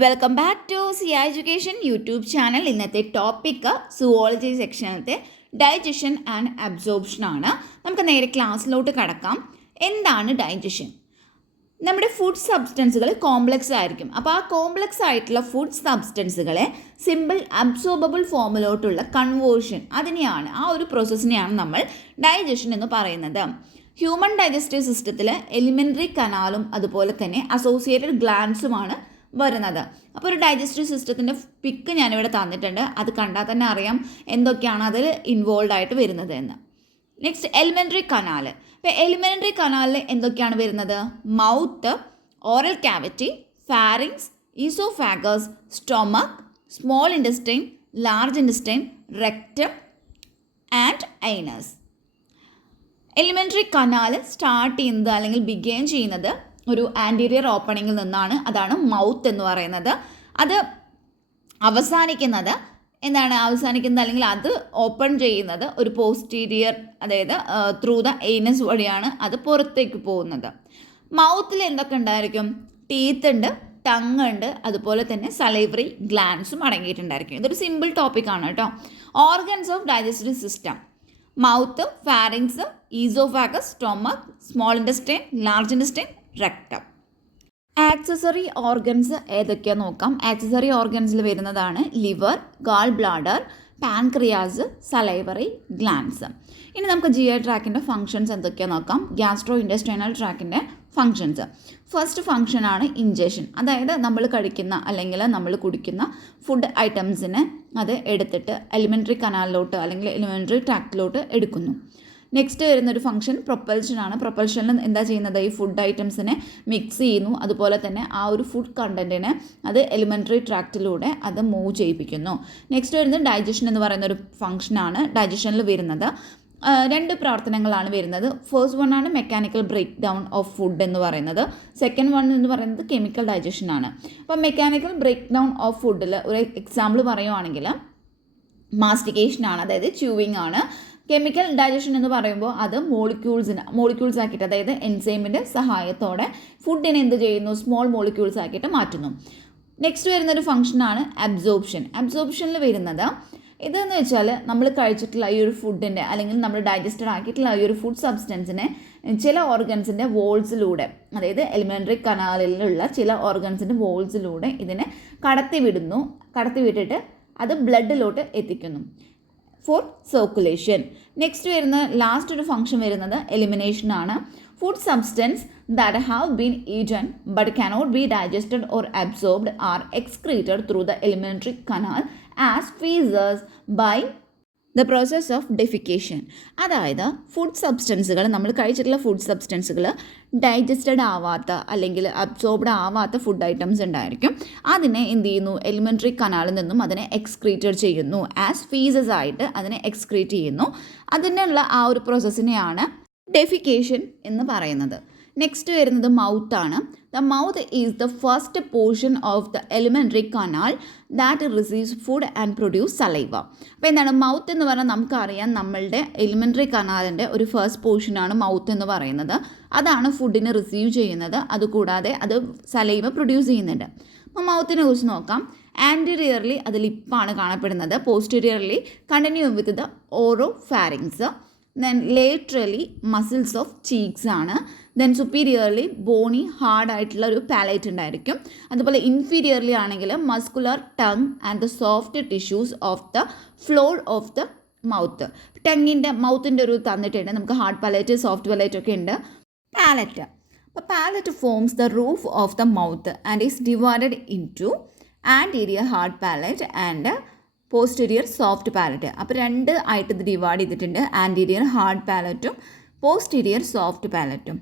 Welcome back to Siya education YouTube channel. ഇന്നത്തെ topic zoology സെക്ഷനിലത്തെ digestion and absorption ആണ്. നമുക്ക് നേരെ ക്ലാസ്സിലോട്ട് കടക്കാം. എന്താണ് ഡൈജഷൻ? നമ്മുടെ ഫുഡ് സബ്സ്റ്റൻസുകൾ കോംപ്ലക്സ് ആയിരിക്കും. അപ്പോൾ ആ കോംപ്ലക്സ് ആയിട്ടുള്ള ഫുഡ് സബ്സ്റ്റൻസുകളെ സിമ്പിൾ അബ്സോർബിൾ ഫോമിലോട്ടുള്ള കൺവേർഷൻ, അതിനെയാണ്, ആ ഒരു പ്രോസസ്സിനെയാണ് നമ്മൾ ഡൈജഷൻ എന്ന് പറയുന്നത്. ഹ്യൂമൻ ഡൈജസ്റ്റീവ് സിസ്റ്റത്തിൽ എലിമെൻ്ററി കനാലും അതുപോലെ തന്നെ അസോസിയേറ്റഡ് ഗ്ലാൻസുമാണ് വരുന്നത്. അപ്പോൾ ഒരു ഡൈജസ്റ്റീവ് സിസ്റ്റത്തിൻ്റെ പിക്ക് ഞാനിവിടെ തന്നിട്ടുണ്ട്. അത് കണ്ടാൽ തന്നെ അറിയാം എന്തൊക്കെയാണ് അതിൽ ഇൻവോൾവ് ആയിട്ട് വരുന്നത് എന്ന്. Next elementary canal. ഇപ്പോൾ എലിമെൻ്ററി കനാലിൽ എന്തൊക്കെയാണ് വരുന്നത്? Mouth, oral cavity, pharynx, oesophagus, stomach, small intestine, large intestine, rectum and highness. Elementary canal start ചെയ്യുന്നത് അല്ലെങ്കിൽ ബിഗിൻ ചെയ്യുന്നത് ഒരു ആൻറ്റീരിയർ ഓപ്പണിങ്ങിൽ നിന്നാണ്. അതാണ് മൗത്ത് എന്ന് പറയുന്നത്. അത് അവസാനിക്കുന്നത് അല്ലെങ്കിൽ അത് ഓപ്പൺ ചെയ്യുന്നത് ഒരു പോസ്റ്റീരിയർ, അതായത് ത്രൂ ദ എയ്നസ് വഴിയാണ് അത് പുറത്തേക്ക് പോകുന്നത്. മൗത്തിൽ എന്തൊക്കെ ഉണ്ടായിരിക്കും? ടീത്ത് ഉണ്ട്, ടങ് ഉണ്ട്, അതുപോലെ തന്നെ സലൈവറി ഗ്ലാൻസും അടങ്ങിയിട്ടുണ്ടായിരിക്കും. ഇതൊരു സിമ്പിൾ ടോപ്പിക്കാണ് കേട്ടോ. Organs of digestive system: mouth, pharynx, oesophagus, stomach, small intestine, large intestine, rectum. Accessory organs ഏതൊക്കെയാണെന്ന് നോക്കാം. ആക്സസറി ഓർഗൻസിൽ വരുന്നതാണ് liver, gall bladder, pancreas, salivary glands. ഇനി നമുക്ക് GI ട്രാക്കിൻ്റെ ഫങ്ഷൻസ് എന്തൊക്കെയാണെന്ന് നോക്കാം. ഗ്യാസ്ട്രോ ഇൻറ്റസ്റ്റൈനൽ ട്രാക്കിൻ്റെ ഫങ്ഷൻസ്. ഫസ്റ്റ് ഫങ്ഷനാണ് ഇൻജെഷൻ. അതായത് നമ്മൾ കഴിക്കുന്ന അല്ലെങ്കിൽ നമ്മൾ കുടിക്കുന്ന ഫുഡ് ഐറ്റംസിനെ അത് എടുത്തിട്ട് എലിമെൻ്ററി കനാലിലോട്ട് അല്ലെങ്കിൽ എലിമെൻ്ററി ട്രാക്റ്റിലോട്ട് എടുക്കുന്നു. നെക്സ്റ്റ് വരുന്നൊരു ഫംഗ്ഷൻ പ്രൊപ്പൽഷനാണ്. പ്രൊപ്പൽഷനിൽ എന്താ ചെയ്യുന്നത്? ഈ ഫുഡ് ഐറ്റംസിനെ മിക്സ് ചെയ്യുന്നു, അതുപോലെ തന്നെ ആ ഒരു ഫുഡ് കണ്ടൻറ്റിനെ അത് എലിമെൻ്ററി ട്രാക്റ്റിലൂടെ അത് മൂവ് ചെയ്യിപ്പിക്കുന്നു. നെക്സ്റ്റ് വരുന്നത് ഡൈജഷൻ എന്ന് പറയുന്നൊരു ഫംഗ്ഷനാണ്. ഡൈജഷനിൽ വരുന്നത് രണ്ട് പ്രവർത്തനങ്ങളാണ് വരുന്നത്. ഫസ്റ്റ് വൺ ആണ് mechanical break down of food എന്ന് പറയുന്നത്. സെക്കൻഡ് വൺ എന്ന് പറയുന്നത് കെമിക്കൽ ഡൈജഷനാണ്. അപ്പോൾ മെക്കാനിക്കൽ ബ്രേക്ക് ഡൗൺ ഓഫ് ഫുഡിൽ ഒരു എക്സാമ്പിൾ പറയുവാണെങ്കിൽ മാസ്റ്റിക്കേഷനാണ്, അതായത് ച്യൂവിങ് ആണ്. കെമിക്കൽ ഡൈജഷൻ എന്ന് പറയുമ്പോൾ അത് മോളിക്യൂൾസ് ആക്കിയിട്ട്, അതായത് എൻസൈമിൻ്റെ സഹായത്തോടെ ഫുഡിനെ എന്ത് ചെയ്യുന്നു? സ്മോൾ മോളിക്യൂൾസ് ആക്കിയിട്ട് മാറ്റുന്നു. നെക്സ്റ്റ് വരുന്നൊരു ഫംഗ്ഷനാണ് അബ്സോർപ്ഷൻ. അബ്സോർപ്ഷനിൽ വരുന്നത് ഇതെന്ന് വെച്ചാൽ നമ്മൾ കഴിച്ചിട്ടുള്ള ഈ ഒരു ഫുഡിൻ്റെ അല്ലെങ്കിൽ നമ്മൾ ഡൈജസ്റ്റഡ് ആക്കിയിട്ടുള്ള ഈ ഒരു ഫുഡ് സബ്സ്റ്റൻസിനെ ചില ഓർഗൻസിൻ്റെ വോൾസിലൂടെ, അതായത് എലിമെൻ്ററി കനാലിലുള്ള ചില ഓർഗൻസിൻ്റെ വോൾസിലൂടെ ഇതിനെ കടത്തിവിട്ടിട്ട് അത് ബ്ലഡിലോട്ട് എത്തിക്കുന്നു ഫോർ സർക്കുലേഷൻ. നെക്സ്റ്റ് വരുന്ന ലാസ്റ്റ് ഒരു ഫംഗ്ഷൻ വരുന്നത് എലിമിനേഷൻ ആണ്. Food substance that have been eaten but cannot be digested or absorbed are excreted through the alimentary canal as feces by the process of defecation. അതായത് food സബ്സ്റ്റൻസുകൾ, നമ്മൾ കഴിച്ചിട്ടുള്ള food സബ്സ്റ്റൻസുകൾ digested ആവാത്ത അല്ലെങ്കിൽ absorbed ആവാത്ത food items ഉണ്ടായിരിക്കും. അതിനെ എന്ത് ചെയ്യുന്നു? Elementary കനാലിൽ നിന്നും അതിനെ എക്സ്ക്രീറ്റഡ് ചെയ്യുന്നു. ആസ് ഫീസസ് ആയിട്ട് അതിനെ എക്സ്ക്രീറ്റ് ചെയ്യുന്നു. അതിനുള്ള ആ ഒരു പ്രോസസ്സിനെയാണ് ഡെഫിക്കേഷൻ എന്ന് പറയുന്നത്. നെക്സ്റ്റ് വരുന്നത് മൗത്താണ്. The mouth is the first portion of the alimentary canal that receives food and produce saliva. അപ്പോൾ എന്താണ് മൗത്ത് എന്ന് പറഞ്ഞാൽ? നമുക്കറിയാം നമ്മളുടെ എലിമെൻ്ററി കനാലിൻ്റെ ഒരു ഫസ്റ്റ് പോർഷനാണ് മൗത്ത് എന്ന് പറയുന്നത്. അതാണ് ഫുഡിനെ റിസീവ് ചെയ്യുന്നത്. അതുകൂടാതെ അത് സലൈവ പ്രൊഡ്യൂസ് ചെയ്യുന്നുണ്ട്. അപ്പോൾ മൗത്തിനെ കുറിച്ച് നോക്കാം. ആൻറ്റീരിയർലി അത് ലിപ്പാണ് കാണപ്പെടുന്നത്. Posteriorly continue with the oropharynx. Then laterally muscles of cheeks ആണ്. ദെൻ സുപ്പീരിയർലി ബോണി ഹാർഡായിട്ടുള്ള ഒരു പാലറ്റ് ഉണ്ടായിരിക്കും. അതുപോലെ ഇൻഫീരിയർലി ആണെങ്കിൽ muscular tongue and the soft tissues of the floor of the mouth. മൗത്തിൻ്റെ ഒരു തന്നിട്ടുണ്ട്. നമുക്ക് ഹാർഡ് പാലറ്റ്, സോഫ്റ്റ് പാലറ്റ് ഒക്കെ ഉണ്ട്. പാലറ്റ്, അപ്പോൾ palate forms the roof of the mouth and is divided into anterior hard palate and posterior soft palate. അപ്പോൾ രണ്ട് ആയിട്ട് ഇത് ഡിവൈഡ് ചെയ്തിട്ടുണ്ട്. ആൻറ്റീരിയർ ഹാർഡ് പാലറ്റും പോസ്റ്റീരിയർ സോഫ്റ്റ് പാലറ്റും.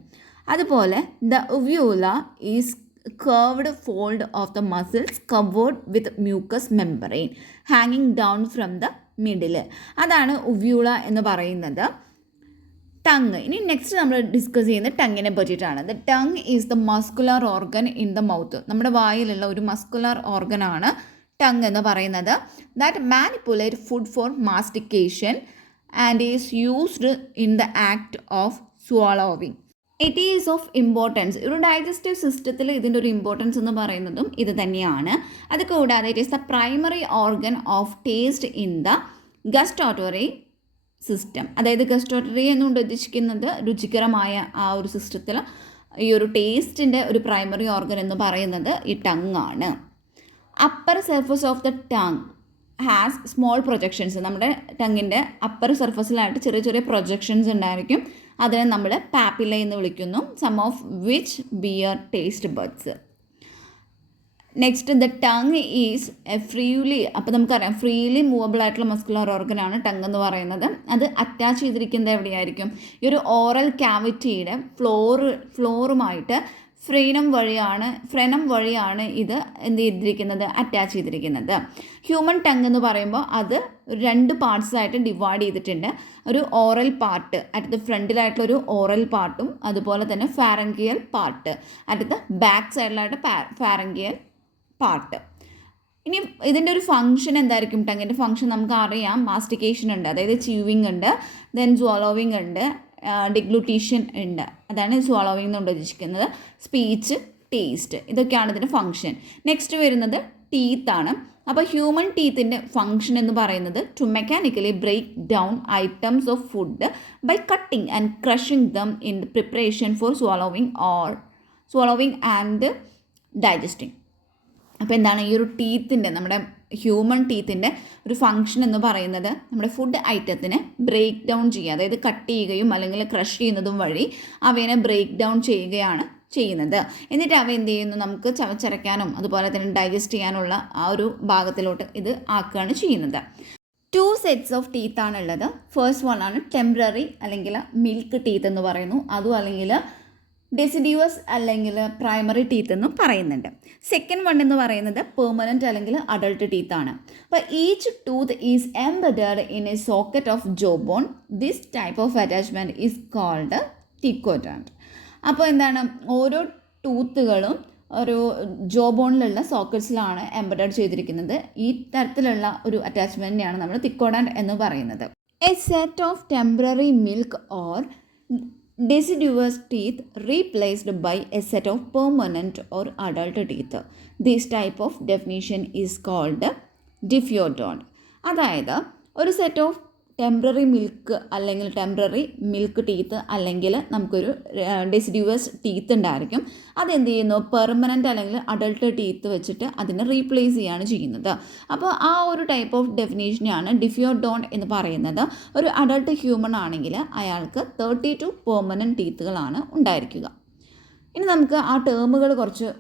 അതുപോലെ the uvula is curved fold of the muscles covered with mucous membrane ഹാങ്ങിങ് down from the middle. അതാണ് ഉവ്യൂള എന്ന് പറയുന്നത്. ടങ്. ഇനി നെക്സ്റ്റ് നമ്മൾ ഡിസ്കസ് ചെയ്യുന്നത് ടങ്ങിനെ പറ്റിയിട്ടാണ്. The tongue is the muscular organ in the mouth. നമ്മുടെ വായിലുള്ള ഒരു മസ്കുലർ ഓർഗനാണ് ടങ് എന്ന് പറയുന്നത്. That manipulate food for mastication and is used in the act of swallowing. It is of importance. ഒരു ഡൈജസ്റ്റീവ് സിസ്റ്റത്തിൽ ഇതിൻ്റെ ഒരു ഇമ്പോർട്ടൻസ് എന്ന് പറയുന്നതും ഇത് തന്നെയാണ്. അത് കൂടാതെ it is the primary organ of taste in the gustatory system. അതായത് ഗസ്റ്റോട്ടറി എന്നുകൊണ്ട് ഉദ്ദേശിക്കുന്നത് രുചികരമായ ആ ഒരു സിസ്റ്റത്തിൽ ഈ ഒരു ടേസ്റ്റിൻ്റെ ഒരു പ്രൈമറി ഓർഗൻ എന്ന് പറയുന്നത് ഈ ടങ് ആണ്. Upper surface of the tongue has small projections. നമ്മുടെ ടങ്ങിൻ്റെ അപ്പർ സർഫസിലായിട്ട് ചെറിയ ചെറിയ പ്രൊജക്ഷൻസ് ഉണ്ടായിരിക്കും. അതിനെ നമ്മൾ പാപ്പില്ല എന്ന് വിളിക്കുന്നു. Some of which bear taste buds. Next the tongue is freely, അപ്പോൾ നമുക്കറിയാം ഫ്രീലി മൂവബിൾ ആയിട്ടുള്ള മസ്കുലർ ഓർഗനാണ് ടങ് എന്ന് പറയുന്നത്. അത് അറ്റാച്ച് ചെയ്തിരിക്കുന്നത് എവിടെയായിരിക്കും? ഈ ഒരു ഓറൽ ക്യാവിറ്റിയുടെ ഫ്ലോറുമായിട്ട് ഫ്രെനം വഴിയാണ് ഇത് എന്ത് ചെയ്തിരിക്കുന്നത്? അറ്റാച്ച് ചെയ്തിരിക്കുന്നത്. ഹ്യൂമൻ ടങ് എന്ന് പറയുമ്പോൾ അത് 2 പാർട്സായിട്ട് ഡിവൈഡ് ചെയ്തിട്ടുണ്ട്. ഒരു ഓറൽ പാർട്ട് അറ്റ് ദ ഫ്രണ്ടിലായിട്ടുള്ള ഒരു ഓറൽ പാർട്ടും അതുപോലെ തന്നെ ഫാരങ്കിയൽ പാർട്ട് അറ്റ് ദ ബാക്ക് സൈഡിലായിട്ട് ഫാരങ്കിയൽ പാർട്ട്. ഇനി ഇതിൻ്റെ ഒരു ഫംഗ്ഷൻ എന്തായിരിക്കും? ടങ്ങിൻ്റെ ഫംഗ്ഷൻ നമുക്ക് അറിയാം. മാസ്റ്റിക്കേഷൻ ഉണ്ട്, അതായത് ച്യൂവിങ് ഉണ്ട്, ദെൻ സ്വോളോവിങ് ഉണ്ട്, ഡിഗ്ലൂട്ടീഷൻ ഉണ്ട്. അതാണ് സ്വോളോവിങ് എന്നുകൊണ്ട് ഉദ്ദേശിക്കുന്നത്. സ്പീച്ച്, ടേസ്റ്റ്, ഇതൊക്കെയാണ് ഇതിൻ്റെ ഫംഗ്ഷൻ. നെക്സ്റ്റ് വരുന്നത് ടീത്താണ്. അപ്പോൾ ഹ്യൂമൻ ടീത്തിൻ്റെ ഫംഗ്ഷൻ എന്ന് പറയുന്നത് to mechanically break down items of food by cutting and crushing them in preparation for swallowing and digesting. അപ്പോൾ എന്താണ് ഈ ഒരു ടീത്തിൻ്റെ, നമ്മുടെ ഹ്യൂമൻ ടീത്തിൻ്റെ ഒരു ഫംഗ്ഷൻ എന്ന് പറയുന്നത് നമ്മുടെ ഫുഡ് ഐറ്റത്തിനെ ബ്രേക്ക് ഡൗൺ ചെയ്യുക, അതായത് കട്ട് ചെയ്യുകയും അല്ലെങ്കിൽ ക്രഷ് ചെയ്യുന്നതും വഴി അവയെ ബ്രേക്ക് ഡൗൺ ചെയ്യുകയാണ് ചെയ്യുന്നത്. എന്നിട്ട് അവ എന്ത് ചെയ്യുന്നു? നമുക്ക് ചവച്ചരയ്ക്കാനും അതുപോലെ തന്നെ ഡൈജസ്റ്റ് ചെയ്യാനുള്ള ആ ഒരു ഭാഗത്തിലോട്ട് ഇത് ആക്കുകയാണ് ചെയ്യുന്നത്. 2 സെറ്റ്സ് ഓഫ് ടീത്താണുള്ളത്. ഫസ്റ്റ് വൺ ആണ് ടെമ്പററി അല്ലെങ്കിൽ മിൽക്ക് ടീത്ത് എന്ന് പറയുന്നു. അതും അല്ലെങ്കിൽ ഡെസിഡ്യൂവസ് അല്ലെങ്കിൽ പ്രൈമറി ടീത്ത് എന്നും പറയുന്നുണ്ട്. സെക്കൻഡ് വൺ എന്ന് പറയുന്നത് പെർമനൻറ്റ് അല്ലെങ്കിൽ അഡൾട്ട് ടീത്താണ്. അപ്പോൾ each tooth is embedded in a socket of jaw bone. This type of attachment is called thecodont. അപ്പോൾ എന്താണ്? ഓരോ ടൂത്തുകളും ഒരു ജോ ബോണിലുള്ള സോക്കറ്റ്സിലാണ് എംബഡഡ് ചെയ്തിരിക്കുന്നത്. ഈ തരത്തിലുള്ള ഒരു അറ്റാച്ച്മെൻറ്റിനെയാണ് നമ്മൾ തിക്കോഡോണ്ട് എന്ന് പറയുന്നത്. A set of temporary milk or deciduous teeth replaced by a set of permanent or adult teeth. This type of definition is called diffeodont. അതായത് ഒരു സെറ്റ് ഓഫ് ടെമ്പററി മിൽക്ക് അല്ലെങ്കിൽ ടെമ്പററി മിൽക്ക് ടീത്ത് അല്ലെങ്കിൽ നമുക്കൊരു ഡെസിഡ്യൂവസ് teeth ഉണ്ടായിരിക്കും. അതെന്ത് ചെയ്യുന്നു? Permanent അല്ലെങ്കിൽ adult teeth വെച്ചിട്ട് അതിനെ റീപ്ലേസ് ചെയ്യുകയാണ് ചെയ്യുന്നത്. അപ്പോൾ ആ ഒരു ടൈപ്പ് ഓഫ് ഡെഫിനേഷനെയാണ് ഡിഫിയോഡോണ്ട് എന്ന് പറയുന്നത്. ഒരു അഡൾട്ട് ഹ്യൂമൺ ആണെങ്കിൽ അയാൾക്ക് 32 പെർമനൻറ്റ് ടീത്തുകളാണ് ഉണ്ടായിരിക്കുക. ഇനി നമുക്ക് ആ ടേമുകൾ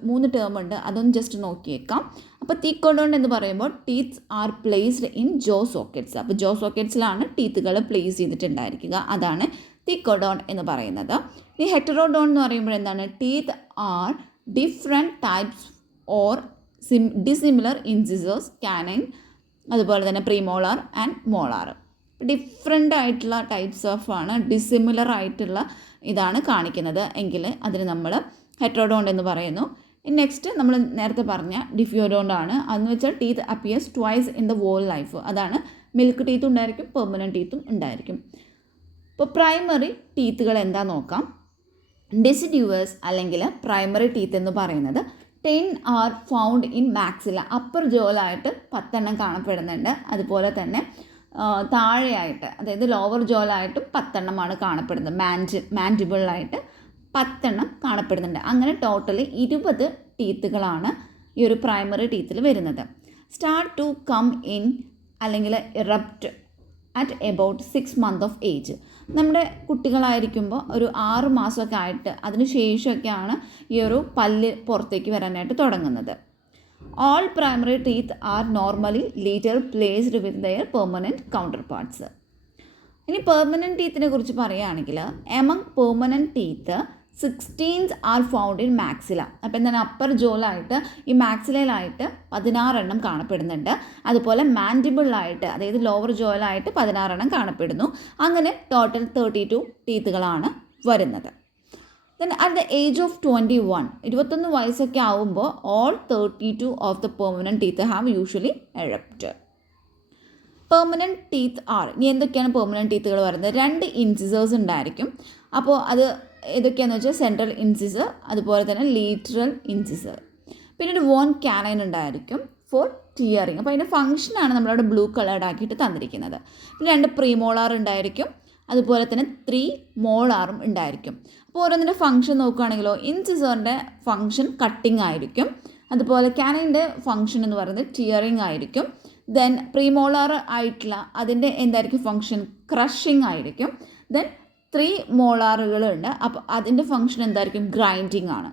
3 ടേം ഉണ്ട്, അതൊന്ന് ജസ്റ്റ് നോക്കിയേക്കാം. അപ്പോൾ തിക്കോഡോണ്ട് എന്ന് പറയുമ്പോൾ teeths are placed in jaw sockets. അപ്പോൾ ജോ സോക്കറ്റ്സിലാണ് ടീത്തുകൾ പ്ലേസ് ചെയ്തിട്ടുണ്ടായിരിക്കുക. അതാണ് തിക്കോഡോണ്ട് എന്ന് പറയുന്നത്. ഈ ഹെറ്ററോഡോണ്ട് എന്ന് പറയുമ്പോൾ എന്താണ്? Teeth are different types or dissimilar incisors, canine, അതുപോലെ തന്നെ പ്രീമോളാർ ആൻഡ് മോളാർ. ഡിഫറെൻ്റ് ആയിട്ടുള്ള ടൈപ്സ് ഓഫ് ആണ്, ഡിസിമിലർ ആയിട്ടുള്ള ഇതാണ് കാണിക്കുന്നത് എങ്കിൽ അതിന് നമ്മൾ ഹെറ്ററോഡോണ്ട് എന്ന് പറയുന്നു. നെക്സ്റ്റ് നമ്മൾ നേരത്തെ പറഞ്ഞ ഡിഫിയോഡോണ്ട് ആണ്. അതെന്ന് വെച്ചാൽ teeth appears twice in the whole life. അതാണ് മിൽക്ക് ടീത്തും ഉണ്ടായിരിക്കും, പെർമനൻറ്റ് ടീത്തും ഉണ്ടായിരിക്കും. ഇപ്പോൾ പ്രൈമറി ടീത്തുകൾ എന്താ നോക്കാം. ഡെസിഡ്യൂവസ് അല്ലെങ്കിൽ പ്രൈമറി ടീത്ത് എന്ന് പറയുന്നത് 10 are found in maxilla. Upper ജോലായിട്ട് 10 കാണപ്പെടുന്നുണ്ട്. അതുപോലെ തന്നെ താഴെയായിട്ട്, അതായത് ലോവർ ജോലായിട്ടും 10 കാണപ്പെടുന്നത്. മാൻഡിബിളിലായിട്ട് 10 കാണപ്പെടുന്നുണ്ട്. അങ്ങനെ ടോട്ടലി 20 ടീത്തുകളാണ് ഈ ഒരു പ്രൈമറി ടീത്തിൽ വരുന്നത്. സ്റ്റാർട്ട് ടു കം ഇൻ അല്ലെങ്കിൽ erupt at about 6 months of age. നമ്മുടെ കുട്ടികളായിരിക്കുമ്പോൾ ഒരു 6 മാസമൊക്കെ ആയിട്ട് അതിന് ശേഷമൊക്കെയാണ് ഈ ഒരു പല്ല് പുറത്തേക്ക് വരാനായിട്ട് തുടങ്ങുന്നത്. All primary teeth are normally later placed with their permanent counterparts. ഇനി പെർമനൻറ്റ് ടീത്തിനെ കുറിച്ച് പറയുകയാണെങ്കിൽ among permanent teeth 16 are found in maxilla. അപ്പോൾ എന്താണ്? അപ്പർ ജോലായിട്ട് ഈ മാക്സിലയിലായിട്ട് 16 കാണപ്പെടുന്നുണ്ട്. അതുപോലെ മാൻഡിബിളിലായിട്ട്, അതായത് ലോവർ ജോലായിട്ട് 16 കാണപ്പെടുന്നു. അങ്ങനെ ടോട്ടൽ 32 ടീത്തുകളാണ് വരുന്നത്. Then at the age of 21 വയസ്സൊക്കെ ആവുമ്പോൾ all 32 of the permanent teeth have usually erupted. Permanent teeth R, ഇനി എന്തൊക്കെയാണ് പെർമനൻറ്റ് ടീത്തുകൾ വരുന്നത്? 2 ഇൻസിസേഴ്സ് ഉണ്ടായിരിക്കും. അപ്പോൾ അത് ഏതൊക്കെയാണെന്ന് വെച്ചാൽ സെൻട്രൽ ഇൻസിസർ, അതുപോലെ തന്നെ ലീറ്ററൽ ഇൻസിസർ. പിന്നീട് വോൺ കാനൈൻ ഉണ്ടായിരിക്കും ഫോർ ടിയറിങ്. അപ്പോൾ അതിൻ്റെ ഫംഗ്ഷനാണ് നമ്മളവിടെ ബ്ലൂ കളേർഡ് ആക്കിയിട്ട് തന്നിരിക്കുന്നത്. പിന്നെ 2 പ്രീമോളാർ ഉണ്ടായിരിക്കും, അതുപോലെ തന്നെ 3 മോളാറും ഉണ്ടായിരിക്കും. അപ്പോൾ ഓരോന്നിൻ്റെ ഫംഗ്ഷൻ നോക്കുകയാണെങ്കിലോ ഇൻസിസറിൻ്റെ ഫംഗ്ഷൻ കട്ടിങ് ആയിരിക്കും, അതുപോലെ കാനൈൻ്റെ ഫംഗ്ഷൻ എന്ന് പറയുന്നത് ടിയറിങ് ആയിരിക്കും. ദെൻ പ്രീമോളാർ ആയിട്ടുള്ള അതിൻ്റെ എന്തായിരിക്കും ഫംഗ്ഷൻ, ക്രഷിങ് ആയിരിക്കും. ദെൻ 3 മോളാറുകളുണ്ട്, അപ്പോൾ അതിൻ്റെ ഫംഗ്ഷൻ എന്തായിരിക്കും, ഗ്രൈൻഡിങ് ആണ്.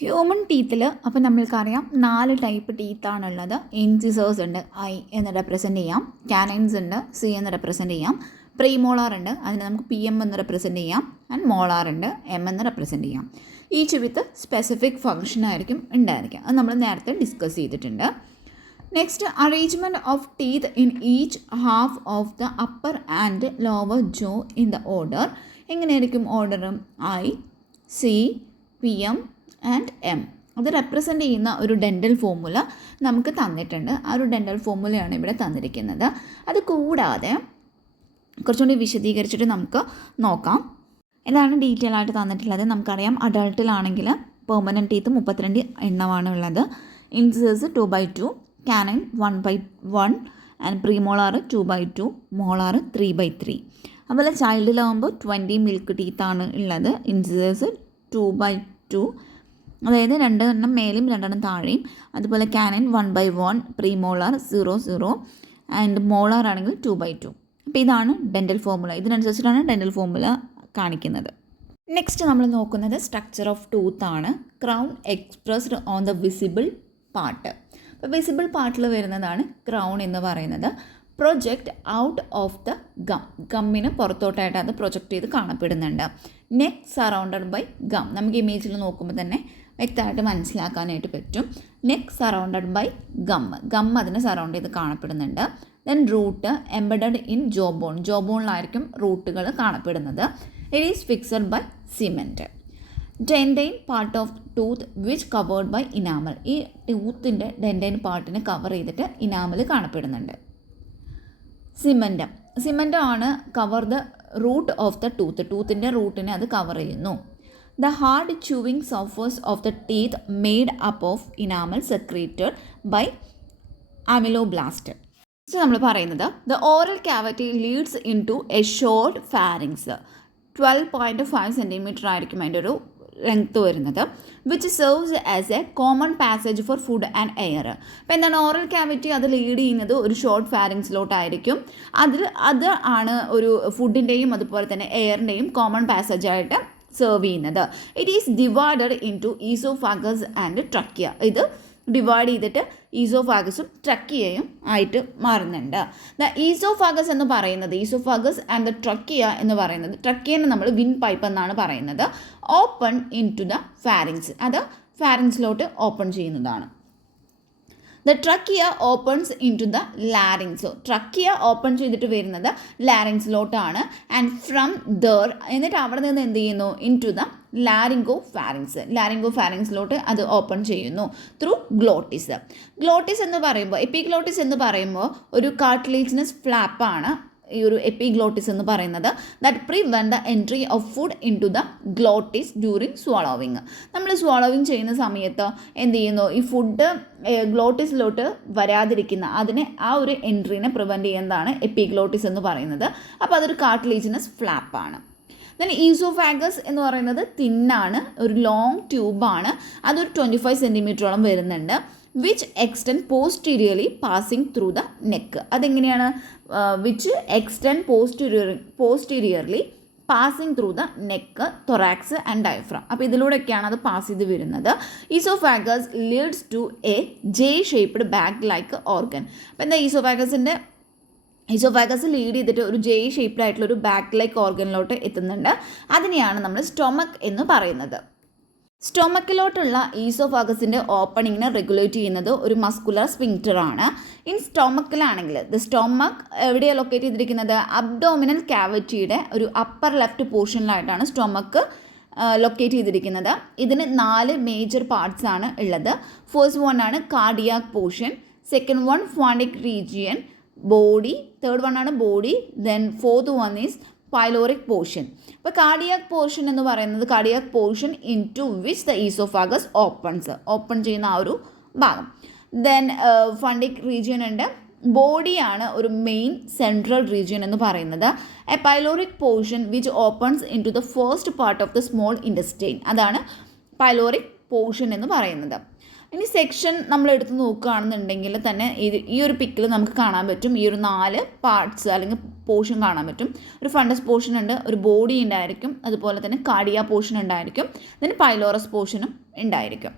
ഹ്യൂമൻ ടീത്തിൽ അപ്പോൾ നമ്മൾക്കറിയാം 4 ടൈപ്പ് ടീത്താണുള്ളത്. ഇൻസിസേഴ്സ് ഉണ്ട്, ഐ എന്ന് റെപ്രസെൻറ്റ് ചെയ്യാം. കാനൈൻസ് ഉണ്ട്, സി എന്ന് റെപ്രസെൻറ്റ് ചെയ്യാം. പ്രീമോളാർ ഉണ്ട്, അതിനെ നമുക്ക് പി എം എന്ന് റെപ്രസെൻറ്റ് ചെയ്യാം. ആൻഡ് മോളാർ ഉണ്ട്, എം എന്ന് റെപ്രസെൻറ്റ് ചെയ്യാം. ഈച്ച് വിത്ത് സ്പെസിഫിക് ഫംഗ്ഷൻ ആയിരിക്കും ഉണ്ടായിരിക്കുക. അത് നമ്മൾ നേരത്തെ ഡിസ്കസ് ചെയ്തിട്ടുണ്ട്. Next, arrangement of teeth in each half of the upper and lower jaw in the order. എങ്ങനെയായിരിക്കും order? I, C, P M and M. അത് റെപ്രസെൻ്റ് ചെയ്യുന്ന ഒരു ഡെൻ്റൽ ഫോർമുല നമുക്ക് തന്നിട്ടുണ്ട്. ആ ഒരു ഡെൻ്റൽ ഫോർമുലയാണ് ഇവിടെ തന്നിരിക്കുന്നത്. അത് കൂടാതെ കുറച്ചുകൂടി വിശദീകരിച്ചിട്ട് നമുക്ക് നോക്കാം. ഇതാണ് ഡീറ്റെയിൽ ആയിട്ട് തന്നിട്ടുള്ളത്. നമുക്കറിയാം അഡൾട്ടിലാണെങ്കിൽ പെർമനൻറ്റ് ടീത്ത് 32 എണ്ണമാണ് ഉള്ളത്. Incisors 2/2, canine 1/1 and premolar 2/2, molar 3/3. അതുപോലെ ചൈൽഡിലാകുമ്പോൾ 20 മിൽക്ക് ടീത്താണ് ഉള്ളത്. ഇൻസിസേഴ്സ് 2/2, അതായത് 2 എണ്ണം മേലും 2 എണ്ണം താഴെയും. അതുപോലെ കാനൈൻ 1/1, പ്രീമോളാർ 0/0 ആൻഡ് മോളാർ ആണെങ്കിൽ 2/2. അപ്പോൾ ഇതാണ് ഡെൻ്റൽ ഫോർമുല. ഇതിനനുസരിച്ചിട്ടാണ് ഡെൻ്റൽ ഫോർമുല കാണിക്കുന്നത്. നെക്സ്റ്റ് നമ്മൾ നോക്കുന്നത് സ്ട്രക്ചർ ഓഫ് ടൂത്ത് ആണ്. Crown expressed on the visible part. അപ്പോൾ വിസിബിൾ പാർട്ടിൽ വരുന്നതാണ് ക്രൗൺ എന്ന് പറയുന്നത്. Project out of the gum. ഗമ്മിന് പുറത്തോട്ടായിട്ട് അത് പ്രൊജക്റ്റ് ചെയ്ത് കാണപ്പെടുന്നുണ്ട്. Neck surrounded by gum. നമുക്ക് ഇമേജിൽ നോക്കുമ്പോൾ തന്നെ വ്യക്തമായിട്ട് മനസ്സിലാക്കാനായിട്ട് പറ്റും. നെക്ക് സറൗണ്ടഡ് ബൈ ഗം അതിനെ സറൗണ്ട് ചെയ്ത് കാണപ്പെടുന്നുണ്ട്. Then root embedded in jaw bone. Jaw ബോണിലായിരിക്കും റൂട്ടുകൾ കാണപ്പെടുന്നത്. It is fixed by cement. Dentine part of tooth which covered by enamel. ഈ ടൂത്തിൻ്റെ ഡെൻറ്റൈൻ പാർട്ടിനെ കവർ ചെയ്തിട്ട് ഇനാമൽ കാണപ്പെടുന്നുണ്ട്. സിമെൻ്റ് ആണ് cover the root of the tooth. ടൂത്തിൻ്റെ റൂട്ടിനെ അത് കവർ ചെയ്യുന്നു. The hard chewing surface of the teeth made up of enamel secreted by ameloblast. നമ്മൾ പറയുന്നത് the oral cavity leads into a short pharynx. 12.5 cm ആയിരിക്കും അതിൻ്റെ ഒരു ലെങ്ത് വരുന്നത്. Which serves as A common passage for food and air. അപ്പോൾ എന്താണ് oral cavity അത് lead ചെയ്യുന്നത് ഒരു ഷോർട്ട് ഫാരിങ്സിലോട്ടായിരിക്കും. അത് ആണ് ഒരു ഫുഡിൻ്റെയും അതുപോലെ തന്നെ എയറിൻ്റെയും കോമൺ പാസേജായിട്ട് സെർവ് ചെയ്യുന്നത്. It is divided into oesophagus and trachea. ഇത് ഡിവൈഡ് ചെയ്തിട്ട് ഈസോഫാഗസും ട്രക്കിയയും ആയിട്ട് മാറുന്നുണ്ട്. ദ ഈസോഫാഗസ് എന്ന് പറയുന്നത്, ഈസോഫാഗസ് ആൻഡ് ദ ട്രക്കിയ എന്ന് പറയുന്നത്, ട്രക്കിയനെ നമ്മൾ വിൻ പൈപ്പ് എന്നാണ് പറയുന്നത്. Open into the pharynx, അത് ഫാരിങ്സിലോട്ട് ഓപ്പൺ ചെയ്യുന്നതാണ്. The trachea opens into the larynx. Trachea open ചെയ്തിട്ട് വരുന്നത് ലാരിങ്സിലോട്ടാണ്. ആൻഡ് ഫ്രം ദർ, എന്നിട്ട് അവിടെ നിന്ന് എന്ത് ചെയ്യുന്നു, ഇൻ ടു ദ ലാരിംഗോ ഫാരിങ്സ്. ലാരിംഗോ ഫാരിങ്സിലോട്ട് അത് ഓപ്പൺ ചെയ്യുന്നു ത്രൂ ഗ്ലോട്ടിസ്. ഗ്ലോട്ടിസ് എന്ന് പറയുമ്പോൾ, എപ്പിഗ്ലോട്ടിസ് എന്ന് പറയുമ്പോൾ ഒരു കാർട്ടിലേജിനസ് ഫ്ലാപ്പാണ് ഈ ഒരു എപ്പിഗ്ലോട്ടിസ് എന്ന് പറയുന്നത്. That prevent the entry of food into the glottis during swallowing. നമ്മൾ സ്വാളോവിങ് ചെയ്യുന്ന സമയത്ത് എന്ത് ചെയ്യുന്നു, ഈ ഫുഡ് ഗ്ലോട്ടിസിലോട്ട് വരാതിരിക്കുന്ന അതിനെ, ആ ഒരു എൻട്രീനെ പ്രിവെൻറ്റ് ചെയ്യുന്നതാണ് എപ്പിഗ്ലോട്ടിസ് എന്ന് പറയുന്നത്. അപ്പോൾ അതൊരു കാർട്ടിലേജിനസ് ഫ്ലാപ്പാണ്. ദെൻ ഈസോഫാഗസ് എന്ന് പറയുന്നത് തിന്നാണ്, ഒരു ലോങ് ട്യൂബാണ്. അതൊരു 25 സെൻറ്റിമീറ്ററോളം വരുന്നുണ്ട്. Which extend posteriorly passing through the neck. അതെങ്ങനെയാണ്, which extend posteriorly passing through the neck, thorax and diaphragm. അപ്പോൾ ഇതിലൂടെയൊക്കെയാണ് അത് പാസ് ചെയ്ത് വരുന്നത്. Oesophagus leads to a J shaped bag like organ. അപ്പോൾ എന്താ ഈസോഫാഗസ് ലീഡ് ചെയ്തിട്ട് ഒരു ജെ ഷേപ്ഡ് ആയിട്ടുള്ള ഒരു ബാക്ക് ലൈക്ക് ഓർഗനിലോട്ട് എത്തുന്നുണ്ട്. അതിനെയാണ് നമ്മൾ സ്റ്റൊമക്ക് എന്ന് പറയുന്നത്. സ്റ്റൊമക്കിലോട്ടുള്ള ഈസോഫാഗസിൻ്റെ ഓപ്പണിങ്ങിനെ റെഗുലേറ്റ് ചെയ്യുന്നത് ഒരു മസ്കുലർ സ്ഫിങ്ക്റ്ററാണ്. ഇൻ സ്റ്റൊമക്കിലാണെങ്കിൽ ദ സ്റ്റൊമക്ക് എവിടെയാണ് ലൊക്കേറ്റ് ചെയ്തിരിക്കുന്നത്, അബ്ഡോമിനൽ ക്യാവിറ്റിയുടെ ഒരു അപ്പർ ലെഫ്റ്റ് പോർഷനിലായിട്ടാണ് സ്റ്റൊമക്ക് ലൊക്കേറ്റ് ചെയ്തിരിക്കുന്നത്. ഇതിന് 4 മേജർ പാർട്സ് ആണ് ഉള്ളത്. ഫസ്റ്റ് വൺ ആണ് cardiac portion, second one fundic region, body, third one ആണ് body, then fourth one is pyloric portion. അപ്പോൾ കാർഡിയാക് പോർഷൻ എന്ന് പറയുന്നത് cardiac portion into which the oesophagus open ചെയ്യുന്ന ആ ഒരു ഭാഗം. ദെൻ ഫണ്ടിക് റീജിയൻ ഉണ്ട്. ബോഡിയാണ് ഒരു മെയിൻ സെൻട്രൽ റീജിയൻ എന്ന് പറയുന്നത്. A pyloric portion which opens into the first part of the small intestine, അതാണ് പൈലോറിക് പോർഷൻ എന്ന് പറയുന്നത്. ഇനി സെക്ഷൻ നമ്മൾ എടുത്ത് നോക്കുകയാണെന്നുണ്ടെങ്കിൽ തന്നെ ഈ ഒരു പിക്കിൽ നമുക്ക് കാണാൻ പറ്റും ഈ ഒരു 4 പാർട്സ് അല്ലെങ്കിൽ പോർഷൻ കാണാൻ പറ്റും. ഒരു ഫണ്ടസ് പോർഷൻ ഉണ്ട്, ഒരു ബോഡി ഉണ്ടായിരിക്കും, അതുപോലെ തന്നെ കാർഡിയ പോർഷൻ ഉണ്ടായിരിക്കും, then പൈലോറസ് പോർഷനും ഉണ്ടായിരിക്കും.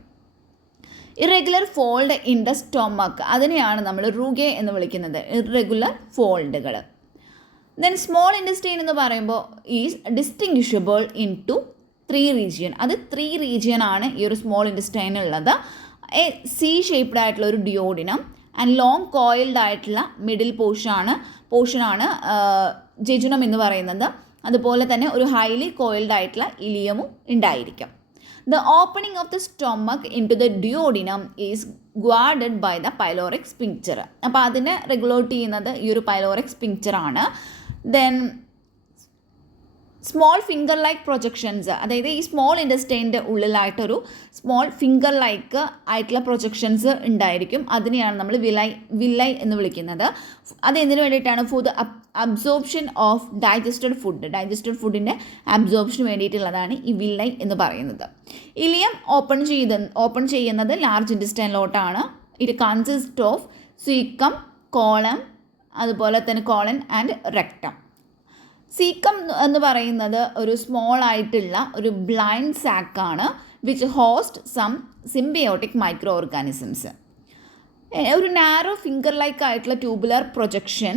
Irregular fold in the stomach, അതിനെയാണ് നമ്മൾ റുഗെ എന്ന് വിളിക്കുന്നത്, ഇറെഗുലർ ഫോൾഡുകൾ. ദെൻ സ്മോൾ ഇൻറ്റസ്റ്റൈൻ എന്ന് പറയുമ്പോൾ is distinguishable into 3 region. അത് 3 റീജിയൻ ആണ് ഈ ഒരു സ്മോൾ ഇൻറ്റസ്റ്റൈനുള്ളത്. എ സി ഷേപ്ഡ് ആയിട്ടുള്ള ഒരു ഡിയോഡിനം ആൻഡ് ലോങ് കോയിൽഡ് ആയിട്ടുള്ള മിഡിൽ പോർഷനാണ് ജെജുനം എന്ന് പറയുന്നത്. അതുപോലെ തന്നെ ഒരു ഹൈലി കോയിൽഡ് ആയിട്ടുള്ള ഇലിയമും ഉണ്ടായിരിക്കും. The opening of the stomach into the duodenum is guarded by the pyloric sphincter. അപ്പോൾ അതിനെ റെഗുലേറ്റ് ചെയ്യുന്നത് ഈ ഒരു പൈലോറിക് സ്പിങ്ക്ചർ ആണ്. Then small finger like projections, അതായത് ഈ സ്മോൾ ഇൻറ്റസ്റ്റൈൻ്റെ ഉള്ളിലായിട്ടൊരു സ്മോൾ ഫിംഗർ ലൈക്ക് ആയിട്ടുള്ള പ്രൊജക്ഷൻസ് ഉണ്ടായിരിക്കും. അതിനെയാണ് നമ്മൾ വില്ലൈ എന്ന് വിളിക്കുന്നത്. അത് എന്തിനു വേണ്ടിയിട്ടാണ്? For the absorption of digested ഫുഡിൻ്റെ അബ്സോർപ്ഷന് വേണ്ടിയിട്ടുള്ളതാണ് ഈ വില്ലൈ എന്ന് പറയുന്നത്. ഇലിയം ഓപ്പൺ ചെയ്യുന്നത് ലാർജ് ഇൻറ്റസ്റ്റൈനിലോട്ടാണ്. It consist of caecum, column, അതുപോലെ തന്നെ കോളൻ ആൻഡ് റെക്ടം. സീക്കം എന്ന് പറയുന്നത് ഒരു സ്മോൾ ആയിട്ടുള്ള ഒരു ബ്ലൈൻഡ് സാക്കാണ് which host some symbiotic microorganisms. ഒരു നാരോ ഫിംഗർ ലൈക്ക് ആയിട്ടുള്ള ട്യൂബുലർ പ്രൊജക്ഷൻ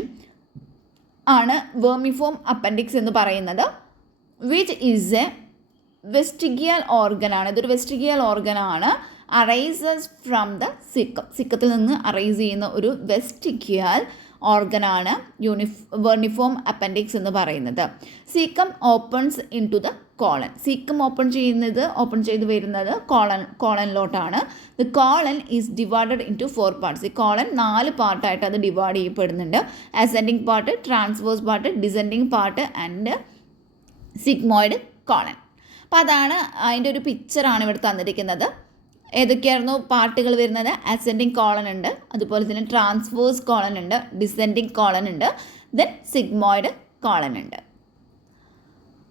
ആണ് വെർമിഫോം അപ്പൻഡിക്സ് എന്ന് പറയുന്നത്. വിച്ച് ഈസ് എ വെസ്റ്റിഗിയൽ ഓർഗനാണ്. ഇതൊരു വെസ്റ്റിഗിയൽ ഓർഗനാണ്. അറൈസസ് ഫ്രം ദ സിക്കത്തിൽ നിന്ന് അറൈസ് ചെയ്യുന്ന ഒരു വെസ്റ്റിഗിയൽ ഓർഗനാണ് വെർണിഫോം അപ്പൻഡിക്സ് എന്ന് പറയുന്നത്. Caecum opens into the colon. Caecum open ചെയ്ത് വരുന്നത് കോളനിലോട്ടാണ്. The colon is divided into 4 parts. ഈ കോളൻ 4 പാർട്ടായിട്ട് അത് ഡിവൈഡ് ചെയ്യപ്പെടുന്നുണ്ട്. Ascending part, transverse part, descending part and sigmoid colon. അപ്പോൾ അതാണ് അതിൻ്റെ ഒരു പിക്ചറാണ് ഇവിടെ തന്നിരിക്കുന്നത്. ഏതൊക്കെയായിരുന്നു പാർട്ടുകൾ വരുന്നത്? അസെൻഡിങ് കോളൻ ഉണ്ട്, അതുപോലെ തന്നെ ട്രാൻസ്വേഴ്സ് കോളൻ ഉണ്ട്, ഡിസെൻഡിങ് കോളൻ ഉണ്ട്, ദെൻ സിഗ്മോയിഡ് കോളൻ ഉണ്ട്.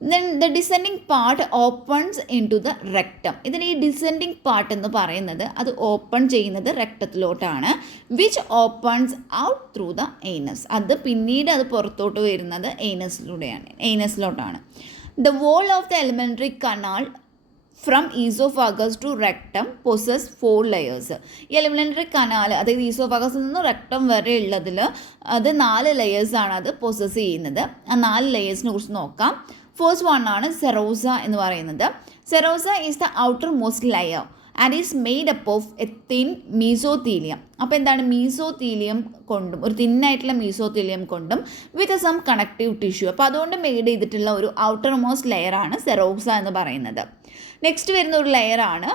Then the descending part opens into the rectum. ഇതിന് ഈ ഡിസെൻഡിങ് പാർട്ട് എന്ന് പറയുന്നത് അത് ഓപ്പൺ ചെയ്യുന്നത് റെക്ടത്തിലോട്ടാണ്. Which opens out through the anus. അത് പിന്നീട് അത് പുറത്തോട്ട് വരുന്നത് എയ്നസിലോട്ടാണ്. The wall of the alimentary canal from oesophagus to rectum possess 4 layers. ഈ എലിമെൻ്ററി കനാൽ, അതായത് ഈസോഫാഗസിൽ നിന്ന് റെക്ടം വരെ ഉള്ളതിൽ അത് 4 ലെയേഴ്സാണ് അത് പൊസസ് ചെയ്യുന്നത്. ആ 4 ലെയേഴ്സിനെ കുറിച്ച് നോക്കാം. ഫസ്റ്റ് വൺ ആണ് സെറോസ എന്ന് പറയുന്നത്. Serosa is the outermost layer and is made up of a thin mesothelium. അപ്പോൾ എന്താണ്? മീസോത്തീലിയം കൊണ്ടും, ഒരു തിന്നായിട്ടുള്ള മീസോത്തീലിയം കൊണ്ടും വിത്ത് സം കണക്റ്റീവ് ടിഷ്യൂ. അപ്പോൾ അതുകൊണ്ട് മെയ്ഡ് ചെയ്തിട്ടുള്ള ഒരു ഔട്ടർ മോസ്റ്റ് ലെയറാണ് സെറോസ എന്ന് പറയുന്നത്. നെക്സ്റ്റ് വരുന്ന ഒരു ലെയറാണ്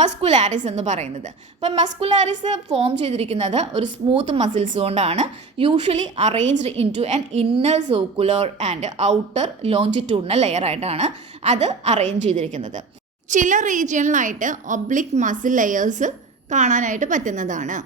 മസ്കുലാരിസ് എന്ന് പറയുന്നത്. അപ്പം മസ്കുലാരിസ് ഫോം ചെയ്തിരിക്കുന്നത് ഒരു സ്മൂത്ത് മസിൽസ് കൊണ്ടാണ്. Usually arranged into an inner circular and outer longitudinal layer ആയിട്ടാണ് അത് അറേഞ്ച് ചെയ്തിരിക്കുന്നത്. ചില റീജിയണിലായിട്ട് ഒബ്ലിക് മസിൽ ലെയേഴ്സ് കാണാനായിട്ട് പറ്റുന്നതാണ്.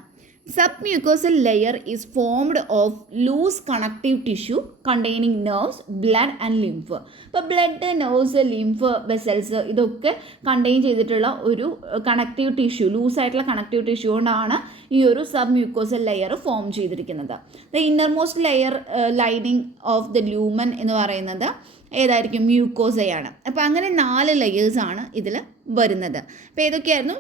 Submucosal layer is formed of loose connective tissue containing nerves, blood and lymph. ഇപ്പോൾ blood, nerves, lymph, vessels ഇതൊക്കെ contain ചെയ്തിട്ടുള്ള ഒരു കണക്റ്റീവ് ടിഷ്യൂ, ലൂസായിട്ടുള്ള കണക്റ്റീവ് ടിഷ്യൂ കൊണ്ടാണ് ഈ ഒരു സബ് മ്യൂക്കോസൽ ലെയർ ഫോം ചെയ്തിരിക്കുന്നത്. The innermost layer lining of the lumen എന്ന് പറയുന്നത് ഏതായിരിക്കും? മ്യൂക്കോസയാണ്. അപ്പോൾ അങ്ങനെ 4 ലെയേഴ്സാണ് ഇതിൽ വരുന്നത്. അപ്പോൾ ഏതൊക്കെയായിരുന്നു?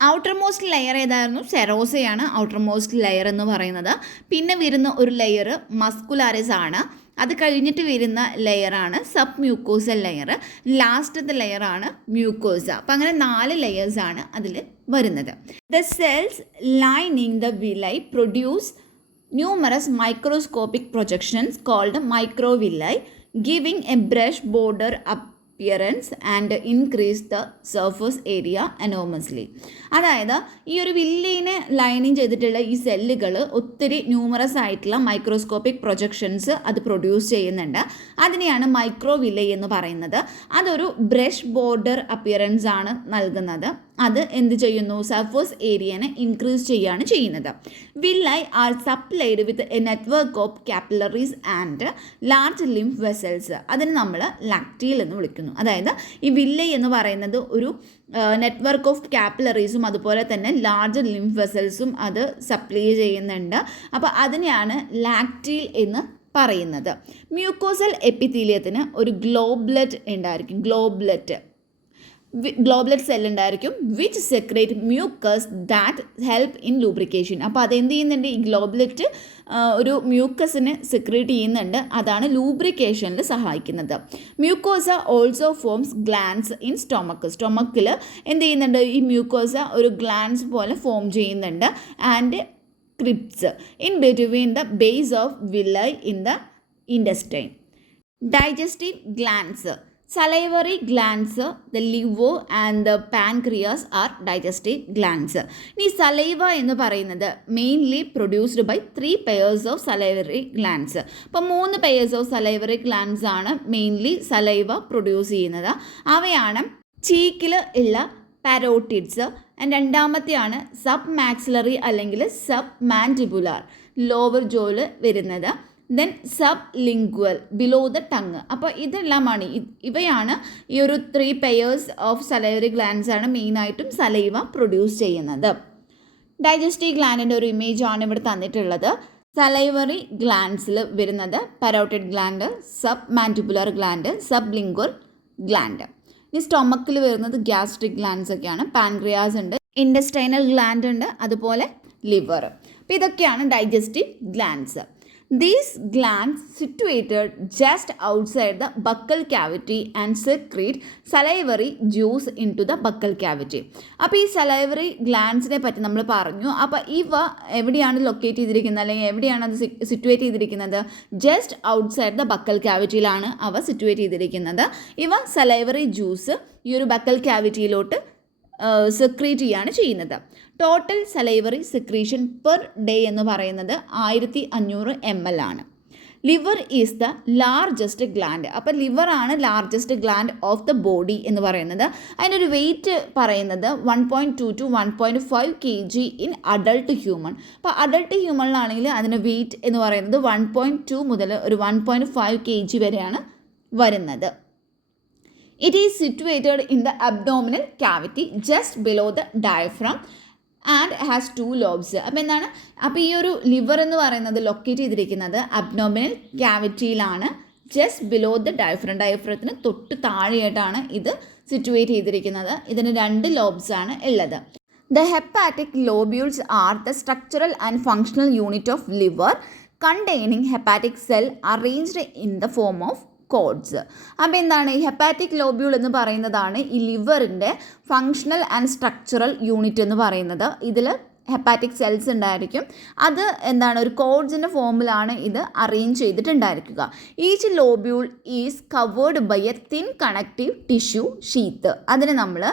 ഔട്ടർ മോസ്റ്റ് ലെയർ ഏതായിരുന്നു? സെറോസയാണ് ഔട്ടർ മോസ്റ്റ് ലെയർ എന്ന് പറയുന്നത്. പിന്നെ വരുന്ന ഒരു ലെയർ മസ്കുലാരിസ് ആണ്. അത് കഴിഞ്ഞിട്ട് വരുന്ന ലെയറാണ് സബ് മ്യൂക്കോസൽ ലെയർ. ലാസ്റ്റത്തെ ലെയറാണ് മ്യൂക്കോസ. അപ്പം അങ്ങനെ 4 ലെയേഴ്സാണ് അതിൽ വരുന്നത്. The cells lining the villi produce numerous microscopic projections called microvilli, giving a brush border appearance and increase the surface area enormously. അതായത് ഈ ഒരു വില്ലയിനെ ലൈനിങ് ചെയ്തിട്ടുള്ള ഈ സെല്ലുകൾ ഒത്തിരി ന്യൂമറസ് ആയിട്ടുള്ള മൈക്രോസ്കോപ്പിക് പ്രൊജക്ഷൻസ് അത് പ്രൊഡ്യൂസ് ചെയ്യുന്നുണ്ട്. അതിനെയാണ് മൈക്രോ വില്ലൈ എന്ന് പറയുന്നത്. അതൊരു ബ്രഷ് ബോർഡർ അപ്പിയറൻസ് ആണ് നൽകുന്നത്. അത് എന്ത് ചെയ്യുന്നു? സർഫസ് ഏരിയനെ ഇൻക്രീസ് ചെയ്യുകയാണ് ചെയ്യുന്നത്. Villi are supplied with a network of capillaries and large lymph vessels. അതിന് നമ്മൾ ലാക്റ്റിയൽ എന്ന് വിളിക്കുന്നു. അതായത് ഈ വില്ലൈ എന്ന് പറയുന്നത് ഒരു നെറ്റ്വർക്ക് ഓഫ് കാപ്പിലറീസും അതുപോലെ തന്നെ ലാർജ് ലിംഫ് വെസൽസും അത് സപ്ലൈ ചെയ്യുന്നുണ്ട്. അപ്പോൾ അതിനെയാണ് ലാക്റ്റിയൽ എന്ന് പറയുന്നത്. മ്യൂക്കോസൽ എപ്പിത്തീലിയത്തിന് ഒരു ഗ്ലോബ്ലെറ്റ് ഉണ്ടായിരിക്കും. ഗ്ലോബ്ലെറ്റ് സെൽ ഉണ്ടായിരിക്കും which secrete mucus that help in lubrication. അപ്പോൾ അതെന്ത് ചെയ്യുന്നുണ്ട്? ഈ ഗ്ലോബ്ലെറ്റ് ഒരു മ്യൂക്കസിനെ സെക്രേറ്റ് ചെയ്യുന്നുണ്ട്. അതാണ് ലൂബ്രിക്കേഷനിൽ സഹായിക്കുന്നത്. Mucosa also forms glands in സ്റ്റൊമക്കിൽ എന്ത് ചെയ്യുന്നുണ്ട്? ഈ മ്യൂക്കോസ ഒരു ഗ്ലാൻസ് പോലെ ഫോം ചെയ്യുന്നുണ്ട്. And crypts in between the base of villi in the intestine. Digestive glands, salivary glands, the liver and the pancreas are digestive glands. ഇനി saliva എന്ന് പറയുന്നത് mainly produced by 3 pairs of salivary glands. അപ്പോൾ 3 pairs of salivary glands ആണ് mainly saliva produce ചെയ്യുന്നത്. അവയാണ് ചീക്കിൽ ഉള്ള പാരോട്ടിഡ്സ്. രണ്ടാമത്തെയാണ് sub maxillary അല്ലെങ്കിൽ sub mandibular lower ജോയിൽ വരുന്നത്. Then sub lingual below the tongue. അപ്പോൾ ഇതെല്ലാമാണ് ഇവയാണ് ഈ ഒരു 3 pairs ഓഫ് സലൈവറി ഗ്ലാൻഡ്സ് ആണ് മെയിനായിട്ടും സലൈവ പ്രൊഡ്യൂസ് ചെയ്യുന്നത്. ഡൈജസ്റ്റീവ് ഗ്ലാൻഡിൻ്റെ ഒരു ഇമേജ് ആണ് ഇവിടെ തന്നിട്ടുള്ളത്. സലൈവറി ഗ്ലാൻഡ്സിൽ വരുന്നത് parotid gland, sub mandibular gland, sub lingual gland. ഇനി സ്റ്റൊമക്കിൽ വരുന്നത് ഗ്യാസ്ട്രിക് ഗ്ലാൻഡ്സ് ഒക്കെയാണ്. പാൻക്രിയാസ് ഉണ്ട്, ഇൻഡസ്റ്റൈനൽ ഗ്ലാൻഡ് ഉണ്ട്, അതുപോലെ ലിവർ. അപ്പോൾ ഇതൊക്കെയാണ് digestive glands. These glands situated just outside the buccal cavity and secrete salivary juice into the buccal cavity. അപ്പോൾ ഈ സലൈവറി ഗ്ലാൻഡ്സിനെ പറ്റി നമ്മൾ പറഞ്ഞു. അപ്പോൾ ഇവ എവിടെയാണ് ലൊക്കേറ്റ് ചെയ്തിരിക്കുന്നത് അല്ലെങ്കിൽ എവിടെയാണ് അത് സിറ്റുവേറ്റ് ചെയ്തിരിക്കുന്നത്? ജസ്റ്റ് ഔട്ട്സൈഡ് ദ ബക്കൽ ക്യാവിറ്റിയിലാണ് അവ സിറ്റുവേറ്റ് ചെയ്തിരിക്കുന്നത്. ഇവ സലൈവറി ജ്യൂസ് ഈ ഒരു ബക്കൽ ക്യാവിറ്റിയിലോട്ട് സെക്രീറ്റ് ചെയ്യാണ് ചെയ്യുന്നത്. Total salivary secretion per day എന്ന് പറയുന്നത് 1500 ml ആണ്. Liver is the largest gland. അപ്പോൾ ലിവറാണ് largest gland of the body എന്ന് പറയുന്നത്. അതിനൊരു വെയിറ്റ് പറയുന്നത് 1.2 to 1.5 kg in adult human. അപ്പോൾ അഡൾട്ട് ഹ്യൂമണിലാണെങ്കിൽ അതിന് വെയിറ്റ് എന്ന് പറയുന്നത് 1.2 മുതൽ ഒരു 1.5 kg വരെയാണ് വരുന്നത്. It is situated in the abdominal cavity just below the diaphragm and has 2 lobes. അപ്പോൾ എന്താണ്? അപ്പോൾ ഈ ഒരു ലിവർ എന്ന് പറയുന്നത് ലൊക്കേറ്റ് ചെയ്തിരിക്കുന്നത് അബ്ഡോമിനൽ ക്യാവിറ്റിയിലാണ്, ജസ്റ്റ് ബിലോ ദ ഡയഫ്രത്തിന് തൊട്ട് താഴെയായിട്ടാണ് ഇത് സിറ്റുവേറ്റ് ചെയ്തിരിക്കുന്നത്. ഇതിന് 2 ലോബ്സ് ആണ് ഉള്ളത്. The hepatic lobules are the structural and functional unit of liver containing hepatic cell arranged in the form of cords. അപ്പോൾ എന്താണ് ഈ ഹെപ്പാറ്റിക് ലോബ്യൂൾ എന്ന് പറയുന്നതാണ് ഈ ലിവറിൻ്റെ ഫങ്ഷണൽ ആൻഡ് സ്ട്രക്ചറൽ യൂണിറ്റ് എന്ന് പറയുന്നത്. ഇതിൽ ഹെപ്പാറ്റിക് സെൽസ് ഉണ്ടായിരിക്കും. അത് എന്താണ് ഒരു കോഡ്സിൻ്റെ ഫോമിലാണ് ഇത് അറേഞ്ച് ചെയ്തിട്ടുണ്ടായിരിക്കുക. Each lobule is covered by a thin connective tissue sheath. അതിന് നമ്മൾ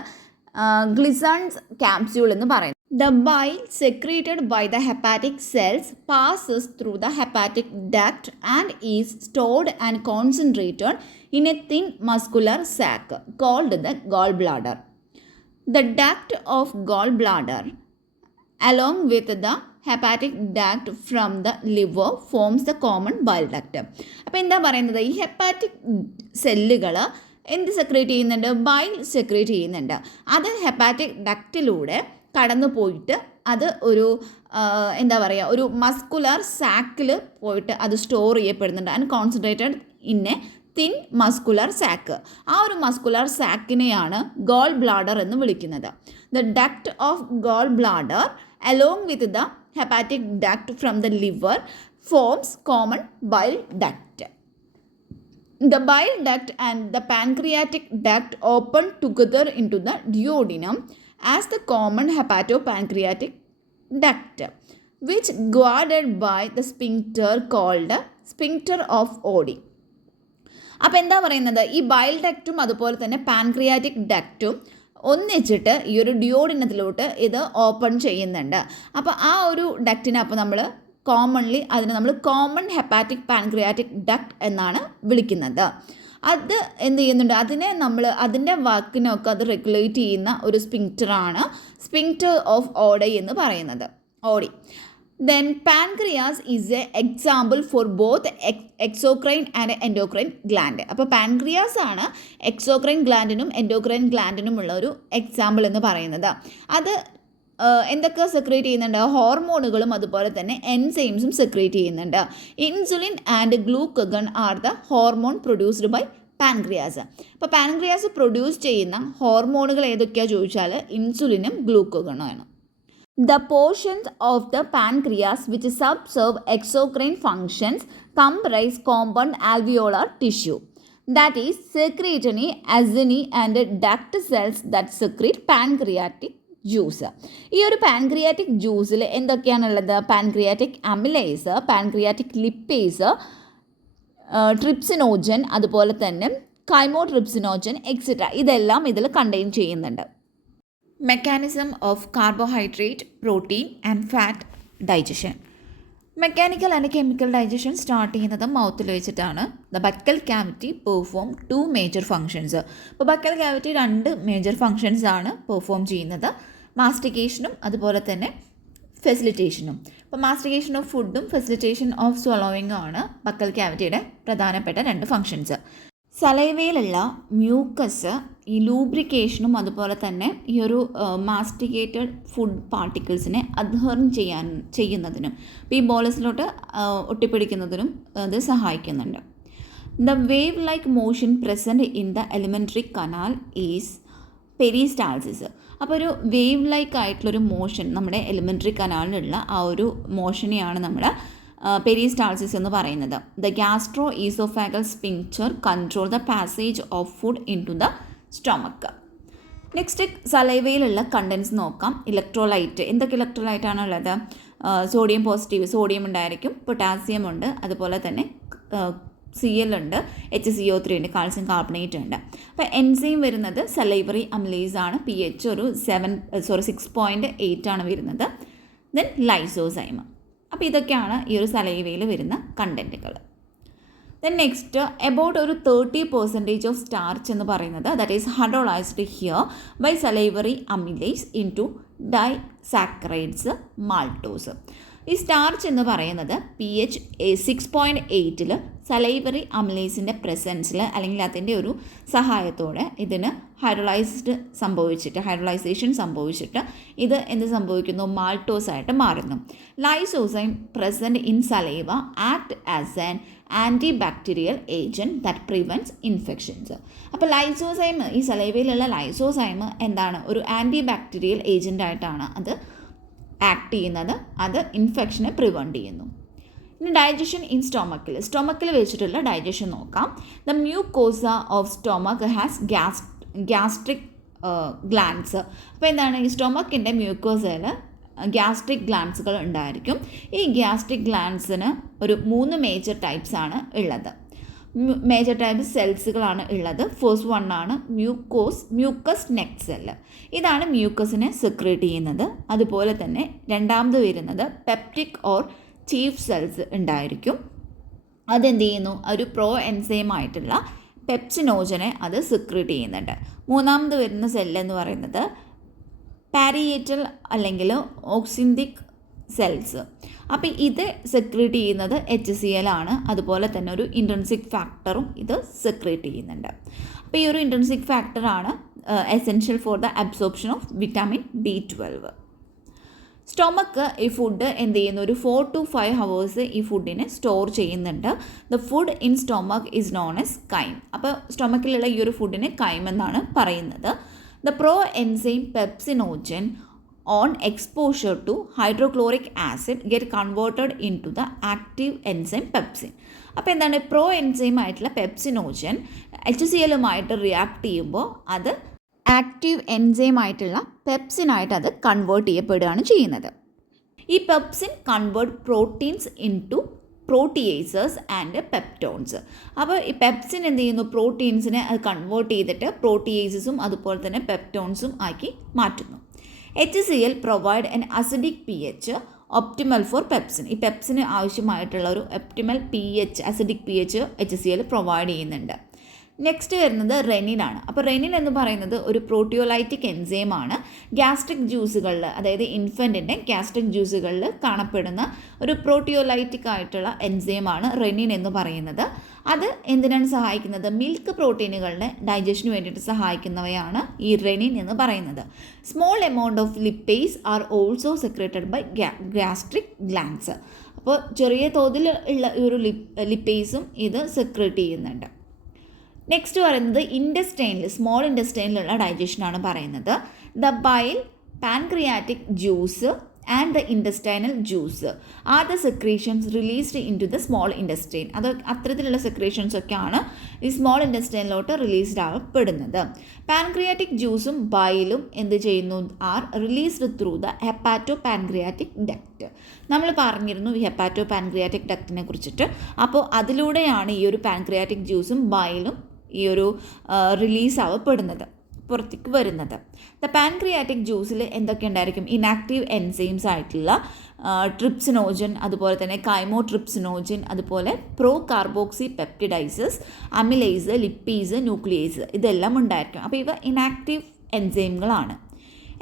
ഗ്ലിസൺസ് ക്യാപ്സ്യൂൾ എന്ന് പറയുന്നത്. The bile secreted by the hepatic cells passes through the hepatic duct and is stored and concentrated in a thin muscular sac called the gallbladder. The duct of gallbladder along with the hepatic duct from the liver forms the common bile duct. അപ്പോൾ എന്താ പറയുന്നത്? ഈ hepatic സെല്ലുകൾ എന്ത് secrete ചെയ്യുന്നുണ്ട്? Bile secrete ചെയ്യുന്നുണ്ട്. അത് hepatic ഡക്റ്റിലൂടെ കടന്നു പോയിട്ട് അത് ഒരു എന്താ പറയുക ഒരു മസ്കുലർ സാക്കിൽ പോയിട്ട് അത് സ്റ്റോർ ചെയ്യപ്പെടുന്നുണ്ട്. And concentrated in a thin muscular sac. ആ ഒരു മസ്കുലർ സാക്കിനെയാണ് ഗോൾ ബ്ലാഡർ എന്ന് വിളിക്കുന്നത്. The duct of gallbladder along with the hepatic duct from the liver forms common bile duct. The bile duct and the pancreatic duct open together into the duodenum as the common hepatopancreatic duct, which guarded by the sphincter called sphincter of Oddi. അപ്പോൾ എന്താ പറയുന്നത്, ഈ bile ഡക്റ്റും അതുപോലെ തന്നെ pancreatic ഡക്റ്റും ഒന്നിച്ചിട്ട് ഈ ഒരു ഡ്യൂയോഡിനത്തിലോട്ട് ഇത് ഓപ്പൺ ചെയ്യുന്നുണ്ട്. അപ്പോൾ ആ ഒരു ഡക്റ്റിനെ അപ്പോൾ നമ്മൾ കോമൺലി അതിനെ നമ്മൾ കോമൺ ഹെപ്പാറ്റിക് പാൻക്രിയാറ്റിക് ഡക്റ്റ് എന്നാണ് വിളിക്കുന്നത്. അത് എന്ത് ചെയ്യുന്നുണ്ട്, അതിനെ നമ്മൾ അതിൻ്റെ വർക്കിനൊക്കെ അത് റെഗുലേറ്റ് ചെയ്യുന്ന ഒരു സ്പിങ്ക്റ്ററാണ് സ്പിങ്ക്റ്റർ ഓഫ് ഓഡി എന്ന് പറയുന്നത്, Oddi. Then pancreas is a example for both exocrine and endocrine gland. അപ്പോൾ പാൻക്രിയാസ് ആണ് എക്സോക്രൈൻ ഗ്ലാൻഡിനും എൻഡോക്രൈൻ ഗ്ലാൻഡിനുമുള്ള ഒരു എക്സാമ്പിൾ എന്ന് പറയുന്നത്. അത് എന്തൊക്കെ സെക്രീറ്റ് ചെയ്യുന്നുണ്ട്, ഹോർമോണുകളും അതുപോലെ തന്നെ എൻസൈംസും സെക്രീറ്റ് ചെയ്യുന്നുണ്ട്. Insulin and glucagon are the hormone produced by pancreas. അപ്പോൾ പാൻക്രിയാസ് പ്രൊഡ്യൂസ് ചെയ്യുന്ന ഹോർമോണുകൾ ഏതൊക്കെയാണ് ചോദിച്ചാൽ ഇൻസുലിനും ഗ്ലൂക്കഗണുമാണ്. The portions of the pancreas which subserve exocrine functions comprise compound alveolar tissue, that is secretory, acini and duct cells that secrete pancreatic juice. ഈ ഒരു pancreatic ജ്യൂസിൽ എന്തൊക്കെയാണുള്ളത്, pancreatic amylase, pancreatic lipase, trypsinogen, അതുപോലെ തന്നെ കൈമോട്രിപ്സിനോജൻ എക്സെട്ര, ഇതെല്ലാം ഇതിൽ contain ചെയ്യുന്നുണ്ട്. Mechanism of carbohydrate, protein and fat digestion. Mechanical and chemical digestion start ചെയ്യുന്നത് മൗത്തിൽ വെച്ചിട്ടാണ്. The buccal cavity perform 2 major functions. അപ്പോൾ ബക്കൽ ക്യാവിറ്റി 2 മേജർ ഫങ്ഷൻസ് ആണ് പെർഫോം ചെയ്യുന്നത്, മാസ്റ്റിക്കേഷനും അതുപോലെ തന്നെ ഫെസിലിറ്റേഷനും. അപ്പോൾ മാസ്റ്റിക്കേഷൻ ഓഫ് ഫുഡും ഫെസിലിറ്റേഷൻ ഓഫ് സ്വലോയിങ്ങും ആണ് ബക്കൽ ക്യാവിറ്റിയുടെ പ്രധാനപ്പെട്ട 2 ഫങ്ഷൻസ്. സലൈവയിലുള്ള മ്യൂക്കസ് ഈ ലൂബ്രിക്കേഷനും അതുപോലെ തന്നെ ഈ ഒരു മാസ്റ്റിക്കേറ്റഡ് ഫുഡ് പാർട്ടിക്കിൾസിനെ അഡ്ഹേർ ചെയ്യുന്നതിനും ഈ ബോളസിലോട്ട് ഒട്ടിപ്പിടിക്കുന്നതിനും അത് സഹായിക്കുന്നുണ്ട്. The wave like motion present in the alimentary canal is peristalsis. അപ്പോൾ ഒരു വേവ് ലൈക്ക് ആയിട്ടുള്ളൊരു മോഷൻ നമ്മുടെ എലിമെൻ്ററി കനാലിലുള്ള ആ ഒരു മോഷനെയാണ് നമ്മൾ പെരിസ്റ്റാൾസിസ് എന്ന് പറയുന്നത്. The gastro oesophageal sphincter control the passage of food into the stomach. Next സലൈവയിലുള്ള കണ്ടൻസ് നോക്കാം. ഇലക്ട്രോലൈറ്റ്, എന്തൊക്കെ ഇലക്ട്രോലൈറ്റ് ആണുള്ളത്, സോഡിയം പോസിറ്റീവ്, സോഡിയം ഉണ്ടായിരിക്കും, പൊട്ടാസ്യം ഉണ്ട്, അതുപോലെ തന്നെ Cl ഉണ്ട്, HCO3 ഉണ്ട്, കാൽസ്യം കാർബണേറ്റ് ഉണ്ട്. അപ്പോൾ എൻസൈം വരുന്നത് സലൈവറി അമിലേസ് ആണ്, pH ഒരു 6.8 ആണ് വരുന്നത്. Then lysozyme. അപ്പോൾ ഇതൊക്കെയാണ് ഈ ഒരു സലൈവയിൽ വരുന്ന കണ്ടൻറ്റുകൾ. ദെൻ നെക്സ്റ്റ് എബൌട്ട് ഒരു 30% ഓഫ് സ്റ്റാർച്ച് എന്ന് പറയുന്നത് that is hydrolysed here by salivary amylase into disaccharides maltose. ഈ സ്റ്റാർച്ച് എന്ന് പറയുന്നത് pH 6.8 സലൈവറി അമിലേസിൻ്റെ പ്രസൻസിൽ അല്ലെങ്കിൽ അതിൻ്റെ ഒരു സഹായത്തോടെ ഇതിന് ഹൈഡ്രോളൈസേഷൻ സംഭവിച്ചിട്ട് ഇത് എന്ത് സംഭവിക്കുന്നു, മാൾട്ടോസ് ആയിട്ട് മാറുന്നു. Lysozyme present in saliva act as an antibacterial agent that prevents infections. അപ്പോൾ ലൈസോസൈം, ഈ സലൈവയിലുള്ള ലൈസോസൈം എന്താണ്, ഒരു ആൻറ്റി ബാക്ടീരിയൽ ഏജൻ്റായിട്ടാണ് അത് ആക്ട് ചെയ്യുന്നത്, അത് ഇൻഫെക്ഷനെ പ്രിവെൻറ്റ് ചെയ്യുന്നു. ഇനി ഡൈജഷൻ ഇൻ സ്റ്റൊമക്കിൽ വെച്ചിട്ടുള്ള ഡൈജഷൻ നോക്കാം. The mucosa of stomach has gastric glands. അപ്പോൾ എന്താണ്, ഈ സ്റ്റൊമക്കിൻ്റെ മ്യൂക്കോസയിൽ ഗ്യാസ്ട്രിക് ഗ്ലാൻഡ്സുകൾ ഉണ്ടായിരിക്കും. ഈ ഗ്യാസ്ട്രിക് ഗ്ലാൻഡ്സിന് ഒരു 3 മേജർ ടൈപ്സ് ആണ് ഉള്ളത്. മേജർ ടൈപ്പ് സെൽസുകളാണ് ഉള്ളത്. ഫസ്റ്റ് വൺ ആണ് മ്യൂക്കസ് നെക്ക് സെല്ല്. ഇതാണ് മ്യൂക്കസിനെ സെക്രീറ്റ് ചെയ്യുന്നത്. അതുപോലെ തന്നെ രണ്ടാമത് വരുന്നത് പെപ്റ്റിക് ഓർ ചീഫ് സെൽസ് ഉണ്ടായിരിക്കും. അതെന്ത് ചെയ്യുന്നു, ഒരു പ്രോ എൻസൈം ആയിട്ടുള്ള പെപ്സിനോജനെ അത് സെക്രീറ്റ് ചെയ്യുന്നുണ്ട്. മൂന്നാമത് വരുന്ന സെല്ലെന്ന് പറയുന്നത് പാരിയേറ്റൽ അല്ലെങ്കിൽ ഓക്സിന്തിക് സെൽസ്. അപ്പോൾ ഇത് സെക്രീറ്റ് ചെയ്യുന്നത് HCl ആണ്. അതുപോലെ തന്നെ ഒരു ഇൻട്രിൻസിക് ഫാക്ടറും ഇത് സെക്രീറ്റ് ചെയ്യുന്നുണ്ട്. അപ്പോൾ ഈ ഒരു ഇൻട്രിൻസിക് ഫാക്ടറാണ് essential for the absorption of vitamin B12. Stomach ഈ ഫുഡ് എന്ത് ചെയ്യുന്നു, ഒരു 4 to 5 hours ഈ ഫുഡിനെ സ്റ്റോർ ചെയ്യുന്നുണ്ട്. The food in stomach is known as came. അപ്പോൾ സ്റ്റൊമക്കിലുള്ള ഈ ഒരു ഫുഡിനെ കൈം എന്നാണ് പറയുന്നത്. The pro enzyme pepsinogen on exposure to hydrochloric acid get converted into the active enzyme pepsin. അപ്പോൾ എന്താണ്, പ്രോ എൻസൈം ആയിട്ടുള്ള പെപ്സിനോജൻ HCl-ഉമായിട്ട് റിയാക്ട് ചെയ്യുമ്പോൾ അത് ആക്റ്റീവ് എൻസൈം ആയിട്ടുള്ള പെപ്സിനായിട്ട് അത് കൺവേർട്ട് ചെയ്യപ്പെടുകയാണ് ചെയ്യുന്നത്. ഈ pepsin convert proteins into proteoses and peptones. അപ്പോൾ ഈ പെപ്സിൻ എന്ത് ചെയ്യുന്നു, പ്രോട്ടീൻസിനെ അത് കൺവേർട്ട് ചെയ്തിട്ട് പ്രോട്ടിയേസസും അതുപോലെ തന്നെ പെപ്റ്റോൺസും ആക്കി മാറ്റുന്നു. HCl provide an acidic pH optimal for pepsin. ഈ പെപ്സിന് ആവശ്യമായിട്ടുള്ള ഒരു optimal pH, acidic pH HCl provide ചെയ്യുന്നുണ്ട്. നെക്സ്റ്റ് വരുന്നത് റെനിനാണ്. അപ്പോൾ റെനിൻ എന്ന് പറയുന്നത് ഒരു പ്രോട്ടിയോലൈറ്റിക് എൻസൈമാണ്. ഗ്യാസ്ട്രിക് ജ്യൂസുകളിൽ, അതായത് ഇൻഫൻറ്റിൻ്റെ ഗ്യാസ്ട്രിക് ജ്യൂസുകളിൽ കാണപ്പെടുന്ന ഒരു പ്രോട്ടിയോലൈറ്റിക് ആയിട്ടുള്ള എൻസൈമാണ് റെനിൻ എന്ന് പറയുന്നത്. അത് എന്തിനാണ് സഹായിക്കുന്നത്, മിൽക്ക് പ്രോട്ടീനുകളുടെ ഡൈജഷന് വേണ്ടിയിട്ട് സഹായിക്കുന്നവയാണ് ഈ റെനിൻ എന്ന് പറയുന്നത്. Small amount of lipase are also secreted by gastric glands. അപ്പോൾ ചെറിയ തോതിൽ ഉള്ള ഈ ഒരു ലിപ്പേസും ഇത് സെക്രേറ്റ് ചെയ്യുന്നുണ്ട്. നെക്സ്റ്റ് പറയുന്നത് ഇൻഡസ്റ്റൈനിൽ, സ്മോൾ ഇൻഡസ്റ്റൈനിലുള്ള ഡൈജഷനാണ് പറയുന്നത്. The bile, pancreatic juice and the intestinal juice are the secretions released into the small intestine. അത് അത്തരത്തിലുള്ള സെക്രീഷൻസ് ഒക്കെയാണ് ഈ സ്മോൾ ഇൻഡസ്റ്റൈനിലോട്ട് റിലീസ്ഡ് ആകപ്പെടുന്നത്. പാൻക്രിയാറ്റിക് ജ്യൂസും ബൈലും എന്ത് ചെയ്യുന്നു, are released through the hepato pancreatic duct. നമ്മൾ പറഞ്ഞിരുന്നു ഈ ഹെപ്പാറ്റോ പാൻക്രിയാറ്റിക് ഡക്റ്റിനെ കുറിച്ചിട്ട്. അപ്പോൾ അതിലൂടെയാണ് ഈ ഒരു പാൻക്രിയാറ്റിക് ജ്യൂസും ബൈലും ഈ ഒരു റിലീസ് ആവപ്പെടുന്നത്, പുറത്തേക്ക് വരുന്നത്. ദ പാൻക്രിയാറ്റിക് ജ്യൂസിൽ എന്തൊക്കെ ഉണ്ടായിരിക്കും, ഇനാക്റ്റീവ് എൻസൈംസ് ആയിട്ടുള്ള ട്രിപ്സിനോജൻ, അതുപോലെ തന്നെ കൈമോട്രിപ്സിനോജൻ, അതുപോലെ procarboxypeptidases, amylase, lipase, nuclease, ഇതെല്ലാം ഉണ്ടായിരിക്കും. അപ്പോൾ ഇവ ഇനാക്റ്റീവ് എൻസൈമുകളാണ്.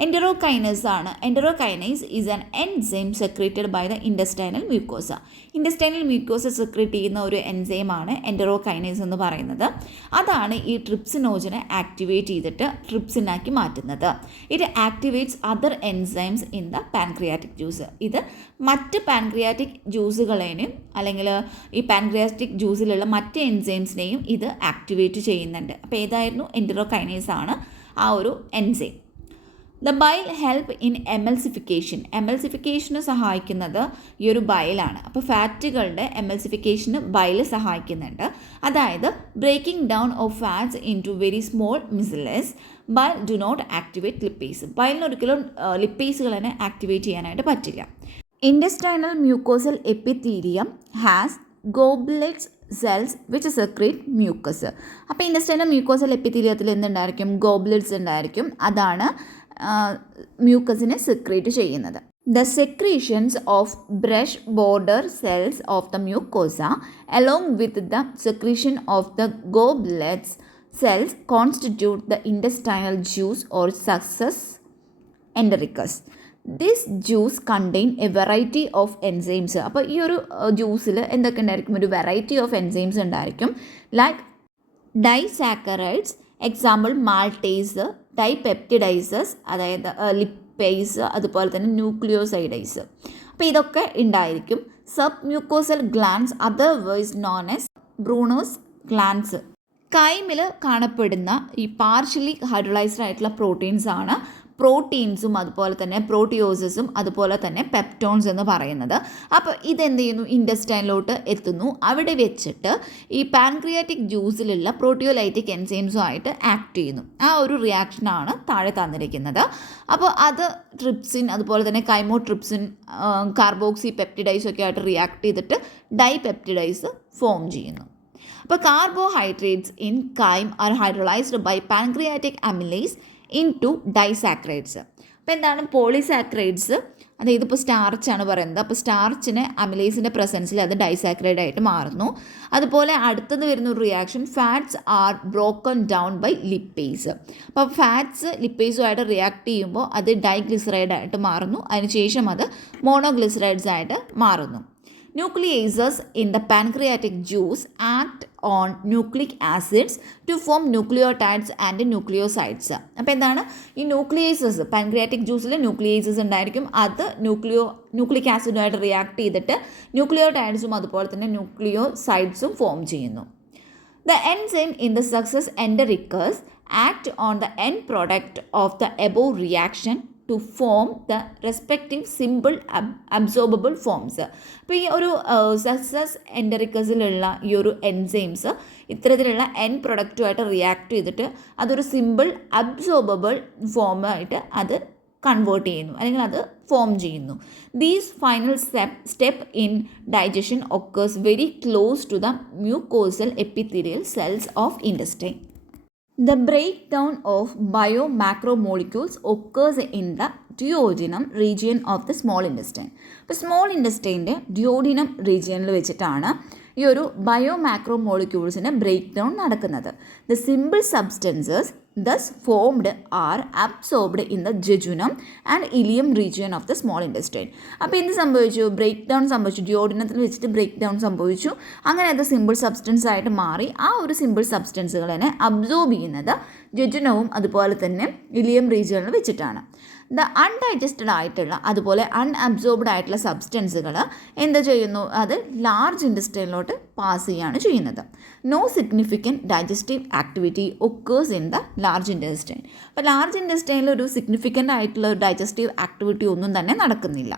എൻഡറോകൈനസ് ആണ്. Enterokinase is an enzyme secreted by the intestinal mucosa. Intestinal mucosa secrete ചെയ്യുന്ന ഒരു എൻസൈമാണ് എൻഡറോകൈനൈസ് എന്ന് പറയുന്നത്. അതാണ് ഈ ട്രിപ്സിനോജനെ ആക്ടിവേറ്റ് ചെയ്തിട്ട് ട്രിപ്സിനാക്കി മാറ്റുന്നത്. It activates other enzymes in the pancreatic juice. ഇത് മറ്റ് പാൻക്രിയാറ്റിക് ജ്യൂസുകളെയും അല്ലെങ്കിൽ ഈ പാൻക്രിയാറ്റിക് ജ്യൂസിലുള്ള മറ്റ് എൻസൈംസിനെയും ഇത് ആക്ടിവേറ്റ് ചെയ്യുന്നുണ്ട്. അപ്പോൾ ഏതായിരുന്നു, എൻഡറോകൈനൈസ് ആണ് ആ ഒരു enzyme. The bile help in emulsification. എമൽസിഫിക്കേഷന് സഹായിക്കുന്നത് ഈ ഒരു ബൈലാണ്. അപ്പോൾ ഫാറ്റുകളുടെ എമൽസിഫിക്കേഷന് ബൈൽ സഹായിക്കുന്നുണ്ട്. അതായത് breaking down of fats into very small micelles. Bile do not activate lipase. ബൈലിന് ഒരിക്കലും ലിപ്പേസുകൾ തന്നെ ആക്ടിവേറ്റ് ചെയ്യാനായിട്ട് പറ്റില്ല. Intestinal mucosal epithelium has goblets cells which secrete mucus. അപ്പോൾ ഇൻഡസ്ട്രൈനൽ മ്യൂക്കോസൽ എപ്പിത്തീലിയത്തിൽ എന്തുണ്ടായിരിക്കും, ഗോബ്ലെറ്റ്സ് ഉണ്ടായിരിക്കും. അതാണ് മ്യൂക്കസിനെ സെക്രീറ്റ് ചെയ്യുന്നത്. The secretions of brush border cells of the mucosa along with the secretion of the goblets cells constitute the intestinal juice or succus entericus. This juice contain a variety of enzymes. അപ്പോൾ ഈ ഒരു ജ്യൂസിൽ എന്തൊക്കെ ഉണ്ടായിരിക്കും, ഒരു variety of enzymes ഉണ്ടായിരിക്കും. Like disaccharides, example maltase, dipeptidases, അതായത് lipase, അതുപോലെ തന്നെ ന്യൂക്ലിയോസൈഡൈസ്. അപ്പോൾ ഇതൊക്കെ ഉണ്ടായിരിക്കും. Submucosal glands, otherwise known as Brunner's glands. കൈമിൽ കാണപ്പെടുന്ന ഈ പാർഷ്യലി ഹൈഡ്രോളൈസ്ഡ് ആയിട്ടുള്ള പ്രോട്ടീൻസ് ആണ് പ്രോട്ടീൻസും അതുപോലെ തന്നെ പ്രോട്ടിയോസസും അതുപോലെ തന്നെ പെപ്റ്റോൺസ് എന്ന് പറയുന്നത്. അപ്പോൾ ഇതെന്ത് ചെയ്യുന്നു, ഇൻഡസ്റ്റൈനിലോട്ട് എത്തുന്നു. അവിടെ വെച്ചിട്ട് ഈ പാൻക്രിയാറ്റിക് ജ്യൂസിലുള്ള പ്രോട്ടിയോലൈറ്റിക് എൻസൈംസുമായിട്ട് ആക്ട് ചെയ്യുന്നു. ആ ഒരു റിയാക്ഷനാണ് താഴെ തന്നിരിക്കുന്നത്. അപ്പോൾ അത് ട്രിപ്സിൻ, അതുപോലെ തന്നെ കൈമോട്രിപ്സിൻ, കാർബോക്സി പെപ്റ്റിഡൈസ് ഒക്കെ ആയിട്ട് റിയാക്ട് ചെയ്തിട്ട് ഡൈപെപ്റ്റിഡൈസ് ഫോം ചെയ്യുന്നു. അപ്പോൾ carbohydrates in chyme are hydrolysed by pancreatic amylase into disaccharides. അപ്പോൾ എന്താണ് പോളിസാക്രൈഡ്സ്, അതായത് ഇപ്പോൾ സ്റ്റാർച്ചാണ് പറയുന്നത്. അപ്പോൾ സ്റ്റാർച്ചിന് അമിലേസിൻ്റെ പ്രസൻസിൽ അത് ഡൈസാക്രൈഡ് ആയിട്ട് മാറുന്നു. അതുപോലെ അടുത്തത് വരുന്ന ഒരു reaction, fats are broken down by lipase. അപ്പോൾ ഫാറ്റ്സ് ലിപ്പേസുമായിട്ട് റിയാക്ട് ചെയ്യുമ്പോൾ അത് ഡൈഗ്ലിസറൈഡ് ആയിട്ട് മാറുന്നു. അതിനുശേഷം അത് മോണോഗ്ലിസറൈഡ്സ് ആയിട്ട് മാറുന്നു. Nucleases in the pancreatic juice act on nucleic acids to form nucleotides and nucleosides. അപ്പോൾ എന്താണ് ഈ ന്യൂക്ലിയേസസ്, പാൻക്രിയാറ്റിക് ജ്യൂസിൽ ന്യൂക്ലിയേസസ് ഉണ്ടായിരിക്കും. അത് ന്യൂക്ലിക് ആസിഡുമായിട്ട് റിയാക്ട് ചെയ്തിട്ട് ന്യൂക്ലിയോടൈഡ്സും അതുപോലെ തന്നെ ന്യൂക്ലിയോസൈഡ്സും ഫോം ചെയ്യുന്നു. The enzyme in the success endericus act on the end product of the above reaction to form the respective simple absorbable forms. അപ്പോൾ ഈ ഒരു സക്സസ് എൻഡറിക്കസിലുള്ള ഈ ഒരു എൻസൈംസ് ഇത്തരത്തിലുള്ള എൻഡ് പ്രൊഡക്റ്റുമായിട്ട് റിയാക്ട് ചെയ്തിട്ട് അതൊരു സിമ്പിൾ അബ്സോർബബിൾ ഫോമായിട്ട് അത് കൺവേർട്ട് ചെയ്യുന്നു, അല്ലെങ്കിൽ അത് ഫോം ചെയ്യുന്നു. These final step in digestion occurs very close to the mucosal epithelial cells of intestine. The breakdown of biomacromolecules occurs in the duodenum region of the small intestine. ഇപ്പോൾ small ഇൻറ്റസ്റ്റൈൻ്റെ ഡ്യോഡിനം റീജിയനിൽ വെച്ചിട്ടാണ് ഈ ഒരു ബയോമാക്രോമോളിക്യൂൾസിൻ്റെ break down നടക്കുന്നത്. The simple substances thus formed are absorbed in the jejunum and ileum region of the small intestine. അപ്പോൾ എന്ത് സംഭവിച്ചു? Break down സംഭവിച്ചു. ഡ്യോഡിനത്തിൽ വെച്ചിട്ട് ബ്രേക്ക് ഡൗൺ സംഭവിച്ചു. അങ്ങനെ അത് സിമ്പിൾ സബ്സ്റ്റൻസ് ആയിട്ട് മാറി. ആ ഒരു സിമ്പിൾ സബ്സ്റ്റൻസുകളെ അബ്സോർബ് ചെയ്യുന്നത് ജെജുനവും അതുപോലെ തന്നെ ഇലിയം റീജിയനിൽ വെച്ചിട്ടാണ്. ദ അൺഡൈജസ്റ്റഡ് ആയിട്ടുള്ള അതുപോലെ അൺഅബ്സോർബ്ഡ് ആയിട്ടുള്ള സബ്സ്റ്റൻസുകൾ എന്ത് ചെയ്യുന്നു? അത് ലാർജ് ഇൻറ്റസ്റ്റൈനിലോട്ട് പാസ് ചെയ്യുകയാണ് ചെയ്യുന്നത്. No significant digestive activity occurs in the large intestine. അപ്പോൾ ലാർജ് ഇൻറ്റസ്റ്റൈനിൽ ഒരു സിഗ്നിഫിക്കൻ്റ് ആയിട്ടുള്ള ഡൈജസ്റ്റീവ് ആക്ടിവിറ്റി ഒന്നും തന്നെ നടക്കുന്നില്ല.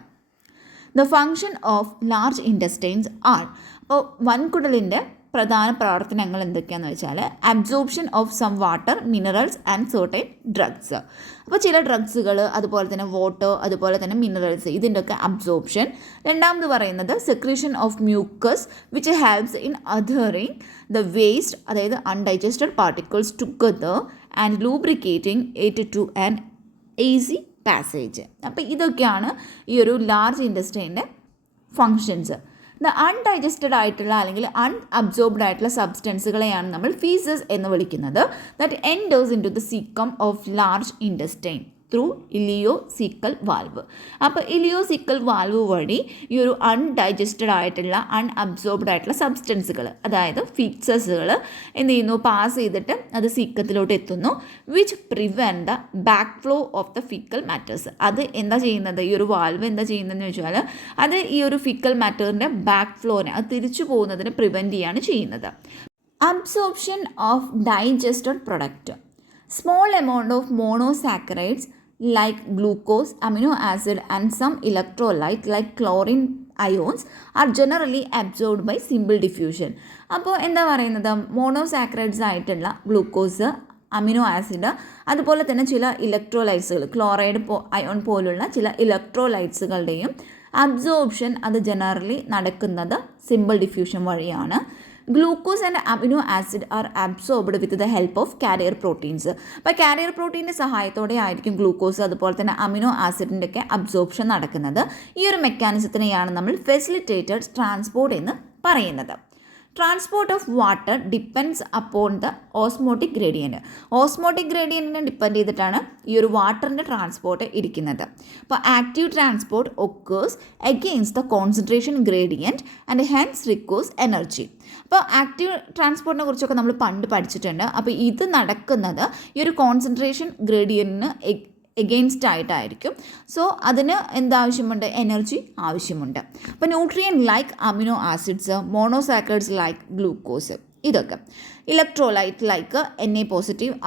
The function of large intestines are, അപ്പോൾ വൻകുടലിൻ്റെ പ്രധാന പ്രവർത്തനങ്ങൾ എന്തൊക്കെയാണെന്ന് വെച്ചാൽ absorption of some water, minerals and certain drugs. അപ്പോൾ ചില ഡ്രഗ്സുകൾ അതുപോലെ തന്നെ വാട്ടർ അതുപോലെ തന്നെ മിനറൽസ് ഇതിൻ്റെയൊക്കെ അബ്സോർപ്ഷൻ. രണ്ടാമത് പറയുന്നത് secretion of mucus which helps in adhering the waste, അതായത് undigested particles together and lubricating it to an easy passage. അപ്പോൾ ഇതൊക്കെയാണ് ഈ ഒരു ലാർജ് ഇൻറ്റസ്റ്റൈൻ്റെ ഫങ്ഷൻസ്. ദ അൺഡൈജസ്റ്റഡ് ആയിട്ടുള്ള അല്ലെങ്കിൽ അൺഅബ്സോർബ്ഡ് ആയിട്ടുള്ള സബ്സ്റ്റൻസുകളെയാണ് നമ്മൾ ഫീസസ് എന്ന് വിളിക്കുന്നത്. That enters into the caecum of large intestine through ileocaecal valve. അപ്പോൾ ഇലിയോസിക്കൽ വാൽവ് വഴി ഈ ഒരു അൺഡൈജസ്റ്റഡ് ആയിട്ടുള്ള അൺഅബ്സോർബ്ഡ് ആയിട്ടുള്ള സബ്സ്റ്റൻസുകൾ, അതായത് ഫീസസുകൾ എന്ത് ചെയ്യുന്നു? പാസ് ചെയ്തിട്ട് അത് സീക്കത്തിലോട്ട് എത്തുന്നു. Which prevent the back flow of the faecal matters. അത് എന്താ ചെയ്യുന്നത്? ഈ ഒരു വാൽവ് എന്താ ചെയ്യുന്നതെന്ന് വെച്ചാൽ അത് ഈ ഒരു ഫിക്കൽ മാറ്ററിൻ്റെ ബാക്ക് ഫ്ലോനെ അത് തിരിച്ചു പോകുന്നതിന് പ്രിവെൻറ്റ് ചെയ്യാണ് ചെയ്യുന്നത്. Absorption of digested product. Small amount of monosaccharides like glucose, amino acid and some electrolyte like chlorine ions are generally absorbed by simple diffusion. അപ്പോൾ എന്താ പറയുന്നത്? മോണോസാക്രൈഡ്സ് ആയിട്ടുള്ള ഗ്ലൂക്കോസ്, അമിനോ ആസിഡ് അതുപോലെ തന്നെ ചില ഇലക്ട്രോലൈറ്റ്സുകൾ, ക്ലോറൈഡ് അയോൺ പോലുള്ള ചില ഇലക്ട്രോലൈറ്റ്സുകളുടെയും അബ്സോർപ്ഷൻ അത് ജനറലി നടക്കുന്നത് സിമ്പിൾ ഡിഫ്യൂഷൻ വഴിയാണ്. Glucose and amino acid are absorbed with the help of carrier proteins. അപ്പോൾ കാരിയർ പ്രോട്ടീൻ്റെ സഹായത്തോടെ ആയിരിക്കും ഗ്ലൂക്കോസ് അതുപോലെ തന്നെ അമിനോ ആസിഡിൻ്റെ ഒക്കെ അബ്സോർപ്ഷൻ നടക്കുന്നത്. ഈ ഒരു മെക്കാനിസത്തിനെയാണ് നമ്മൾ ഫെസിലിറ്റേറ്റഡ് ട്രാൻസ്പോർട്ട് എന്ന് പറയുന്നത്. Transport of water depends upon the osmotic gradient. Osmotic ഗ്രേഡിയൻറ്റിനെ ഡിപ്പെൻഡ് ചെയ്തിട്ടാണ് ഈ ഒരു വാട്ടറിൻ്റെ ട്രാൻസ്പോർട്ട് ഇരിക്കുന്നത്. അപ്പോൾ active transport occurs against the concentration gradient and hence requires energy. അപ്പോൾ ആക്റ്റീവ് ട്രാൻസ്പോർട്ടിനെ കുറിച്ചൊക്കെ നമ്മൾ പണ്ട് പഠിച്ചിട്ടുണ്ട്. അപ്പോൾ ഇത് നടക്കുന്നത് ഈ ഒരു കോൺസെൻട്രേഷൻ ഗ്രേഡിയൻറ്റിന് എഗെയിൻസ്റ്റ് ആയിട്ടായിരിക്കും. സോ അതിന് എന്താവശ്യമുണ്ട്? എനർജി ആവശ്യമുണ്ട്. അപ്പോൾ nutrient like amino acids, monosaccharides like glucose, ഇതൊക്കെ electrolyte like Na+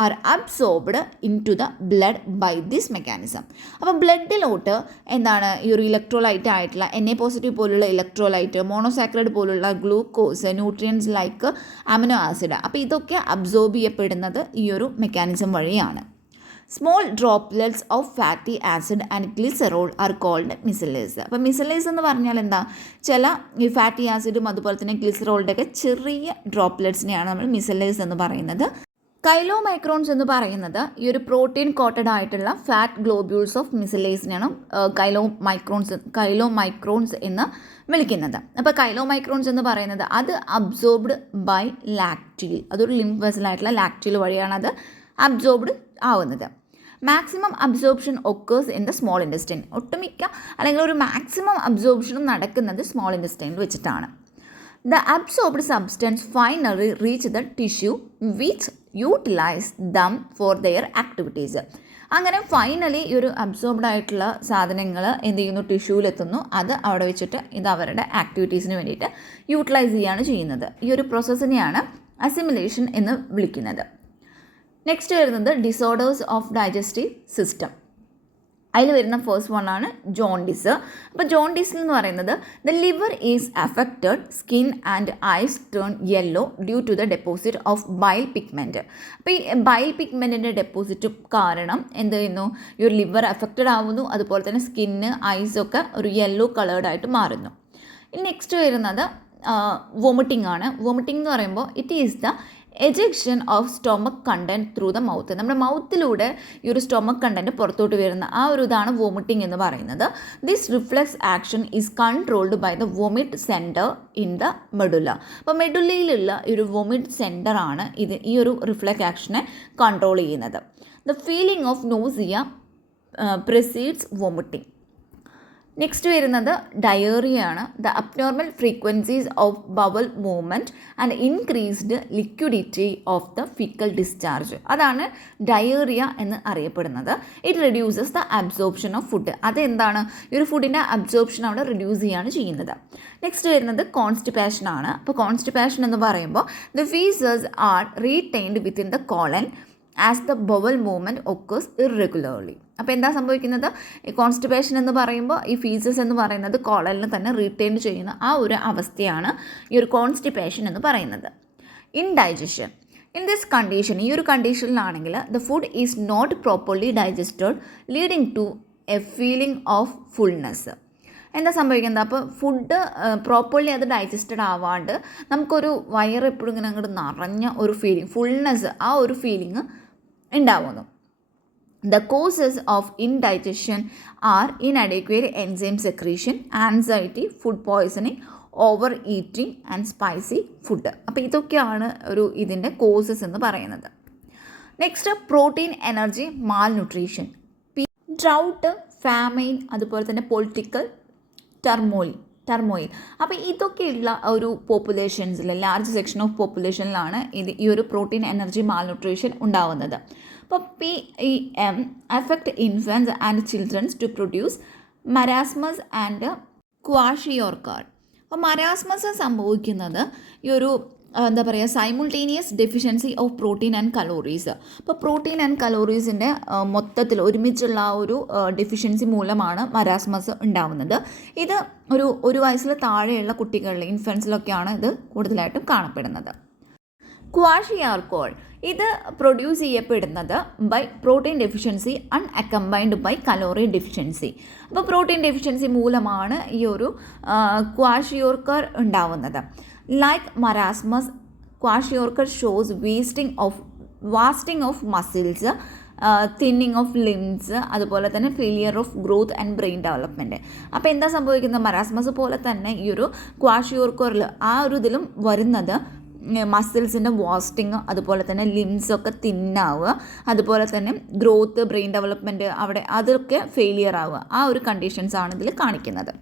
are absorbed into the blood by this mechanism. അപ്പോൾ ബ്ലഡിലോട്ട് എന്താണ് ഈ ഒരു ഇലക്ട്രോലൈറ്റ് ആയിട്ടുള്ള Na+ പോലുള്ള ഇലക്ട്രോലൈറ്റ്, മോണോസാക്രൈഡ് പോലുള്ള glucose, nutrients like amino acid, അപ്പോൾ ഇതൊക്കെ അബ്സോർബ് ചെയ്യപ്പെടുന്നത് ഈ ഒരു മെക്കാനിസം വഴിയാണ്. Small droplets of fatty acid and glycerol are called micelles. അപ്പോൾ മിസലേഴ്സ് എന്ന് പറഞ്ഞാൽ എന്താ? ചില ഈ ഫാറ്റി ആസിഡും അതുപോലെ തന്നെ ഗ്ലിസറോളിൻ്റെ ഒക്കെ ചെറിയ ഡ്രോപ്ലെറ്റ്സിനെയാണ് നമ്മൾ മിസലേഴ്സ് എന്ന് പറയുന്നത്. കൈലോമൈക്രോൺസ് എന്ന് പറയുന്നത് ഈ ഒരു പ്രോട്ടീൻ കോട്ടഡ് ആയിട്ടുള്ള ഫാറ്റ് ഗ്ലോബ്യൂൾസ് ഓഫ് മിസലേഴ്സിനെയാണ് കൈലോമൈക്രോൺസ് എന്ന് വിളിക്കുന്നത്. അപ്പോൾ കൈലോമൈക്രോൺസ് എന്ന് പറയുന്നത് അത് അബ്സോർബ്ഡ് ബൈ ലാക്റ്റിൽ, അതൊരു ലിംഫ് വെസലായിട്ടുള്ള ലാക്റ്റിൽ വഴിയാണ് അത് അബ്സോർബ്ഡ് ആവുന്നത്. Maximum absorption occurs in the small intestine. ഒട്ടുമിക്ക അല്ലെങ്കിൽ ഒരു മാക്സിമം അബ്സോർപ്ഷനും നടക്കുന്നത് സ്മോൾ ഇൻറ്റസ്റ്റൈനിൽ വെച്ചിട്ടാണ്. The absorbed substance finally reach the tissue which utilise them for their activities. അങ്ങനെ ഫൈനലി ഈ ഒരു അബ്സോർബ്ഡ് ആയിട്ടുള്ള സാധനങ്ങൾ എന്ത് ചെയ്യുന്നു? ടിഷ്യൂവിലെത്തുന്നു. അത് അവിടെ വെച്ചിട്ട് ഇത് അവരുടെ ആക്ടിവിറ്റീസിന് വേണ്ടിയിട്ട് യൂട്ടിലൈസ് ചെയ്യുകയാണ് ചെയ്യുന്നത്. ഈ ഒരു പ്രോസസ്സിനെയാണ് അസിമിലേഷൻ എന്ന് വിളിക്കുന്നത്. നെക്സ്റ്റ് വരുന്നത് ഡിസോർഡേഴ്സ് ഓഫ് ഡൈജസ്റ്റീവ് സിസ്റ്റം. അതിൽ വരുന്ന ഫസ്റ്റ് വൺ ആണ് ജോണ്ടിസ്. അപ്പോൾ ജോണ്ടിസ് എന്ന് പറയുന്നത് the liver is affected, skin and eyes turn yellow due to the deposit of bile pigment. അപ്പോൾ ഈ ബൈൽ പിഗ്മെൻറ്റിൻ്റെ ഡെപ്പോസിറ്റ് കാരണം എന്ത് ചെയ്യുന്നു, ഈ ഒരു ലിവർ അഫക്റ്റഡ് ആവുന്നു, അതുപോലെ തന്നെ സ്കിന്ന് ഐസൊക്കെ ഒരു യെല്ലോ കളേർഡായിട്ട് മാറുന്നു. ഇനി നെക്സ്റ്റ് വരുന്നത് വോമിറ്റിംഗ് ആണ്. വോമിറ്റിംഗ് എന്ന് പറയുമ്പോൾ it is the ejection of stomach content through the mouth. നമ്മുടെ മൗത്തിലൂടെ ഈ ഒരു സ്റ്റൊമക് കണ്ടൻറ്റ് പുറത്തോട്ട് വരുന്ന ആ ഒരു ഇതാണ് വോമിറ്റിംഗ് എന്ന് പറയുന്നത്. This reflex action is controlled by the vomit centre in the medulla. അപ്പോൾ മെഡുലയിലുള്ള ഈ ഒരു വോമിറ്റ് സെൻറ്ററാണ് ഈ ഒരു റിഫ്ലെക്സ് ആക്ഷനെ കൺട്രോൾ ചെയ്യുന്നത്. The feeling of nausea precedes vomiting. Next വരുന്നത് ഡയേറിയ ആണ്. The abnormal frequencies of bowel movement and increased liquidity of the faecal discharge, അതാണ് ഡയേറിയ എന്ന് അറിയപ്പെടുന്നത്. It reduces the absorption of food. അതെന്താണ്, ഈ ഒരു ഫുഡിൻ്റെ അബ്സോർപ്ഷൻ അവിടെ റിഡ്യൂസ് ചെയ്യാണ് ചെയ്യുന്നത്. നെക്സ്റ്റ് വരുന്നത് കോൺസ്റ്റിപ്പേഷൻ ആണ്. അപ്പോൾ കോൺസ്റ്റിപ്പേഷൻ എന്ന് പറയുമ്പോൾ the faeces are retained within the colon as the bowel movement occurs irregularly. അപ്പോൾ എന്താ സംഭവിക്കുന്നത്, ഈ കോൺസ്റ്റിപ്പേഷൻ എന്ന് പറയുമ്പോൾ ഈ ഫീസസ് എന്ന് പറയുന്നത് കോളനിൽ തന്നെ റീറ്റെയിൻ ചെയ്യുന്ന ആ ഒരു അവസ്ഥയാണ് ഈ ഒരു കോൺസ്റ്റിപ്പേഷൻ എന്ന് പറയുന്നത്. ഇൻഡൈജഷൻ. ഇൻ ദിസ് കണ്ടീഷൻ, ഈ ഒരു കണ്ടീഷനിലാണെങ്കിൽ the food is not properly digested leading to a feeling of fullness. എന്താ സംഭവിക്കുന്നത്, അപ്പോൾ ഫുഡ് പ്രോപ്പർലി അത് ഡൈജസ്റ്റഡ് ആവാണ്ട് നമുക്കൊരു വയറ് എപ്പോഴും ഇങ്ങനെ അങ്ങോട്ട് നിറഞ്ഞ ഒരു ഫീലിംഗ്, ഫുൾനെസ്, ആ ഒരു ഫീലിംഗ് ഉണ്ടാവുന്നു. The causes of indigestion are inadequate enzyme secretion, anxiety, food poisoning, overeating and spicy food. അപ്പോൾ ഇതൊക്കെയാണ് ഇതിൻ്റെ കോസസ് എന്ന് പറയുന്നത്. Next protein energy malnutrition, drought, famine, അതുപോലെ തന്നെ പൊളിറ്റിക്കൽ ടർമോയിൽ. അപ്പോൾ ഇതൊക്കെയുള്ള ഒരു പോപ്പുലേഷൻസിൽ, ലാർജ് സെക്ഷൻ ഓഫ് പോപ്പുലേഷനിലാണ് ഈ ഒരു പ്രോട്ടീൻ എനർജി മാൽന്യൂട്രീഷൻ ഉണ്ടാവുന്നത്. അപ്പോൾ PEM affect infants and childrens to produce marasmus and kwashiorkor. അപ്പോൾ മരാസ്മസ് സംഭവിക്കുന്നത് ഈ ഒരു എന്താ പറയുക, simultaneous deficiency of protein and calories. അപ്പോൾ പ്രോട്ടീൻ ആൻഡ് കലോറീസിൻ്റെ മൊത്തത്തിൽ ഒരുമിച്ചുള്ള ആ ഒരു ഡെഫിഷ്യൻസി മൂലമാണ് മരാസ്മസ് ഉണ്ടാവുന്നത്. ഇത് ഒരു വയസ്സിൽ താഴെയുള്ള കുട്ടികളിൽ, ഇൻഫൻസിലൊക്കെയാണ് ഇത് കൂടുതലായിട്ടും കാണപ്പെടുന്നത്. ക്വാഷിയോർക്കോൾ ഇത് പ്രൊഡ്യൂസ് ചെയ്യപ്പെടുന്നത് by protein deficiency unaccompanied by calorie deficiency. അപ്പോൾ പ്രോട്ടീൻ ഡെഫിഷ്യൻസി മൂലമാണ് ഈ ഒരു ക്വാഷിയോർക്കർ ഉണ്ടാവുന്നത്. Like marasmus, kwashiorkor shows wasting of muscles, thinning of limbs, അതുപോലെ തന്നെ failure of growth and brain development. അപ്പോൾ എന്താ സംഭവിക്കുന്നത്, മരാസ്മസ് പോലെ തന്നെ ഈ ഒരു ക്വാഷിയോർക്കറിൽ ആ ഒരു ഇതിലും വരുന്നത് മസിൽസിൻ്റെ വാസ്റ്റിങ്, അതുപോലെ തന്നെ ലിംസൊക്കെ തിന്നാവുക, അതുപോലെ തന്നെ ഗ്രോത്ത്, ബ്രെയിൻ ഡെവലപ്മെൻറ്റ് അവിടെ അതൊക്കെ ഫെയിലിയർ ആവുക, ആ ഒരു കണ്ടീഷൻസാണ് ഇതിൽ കാണിക്കുന്നത്.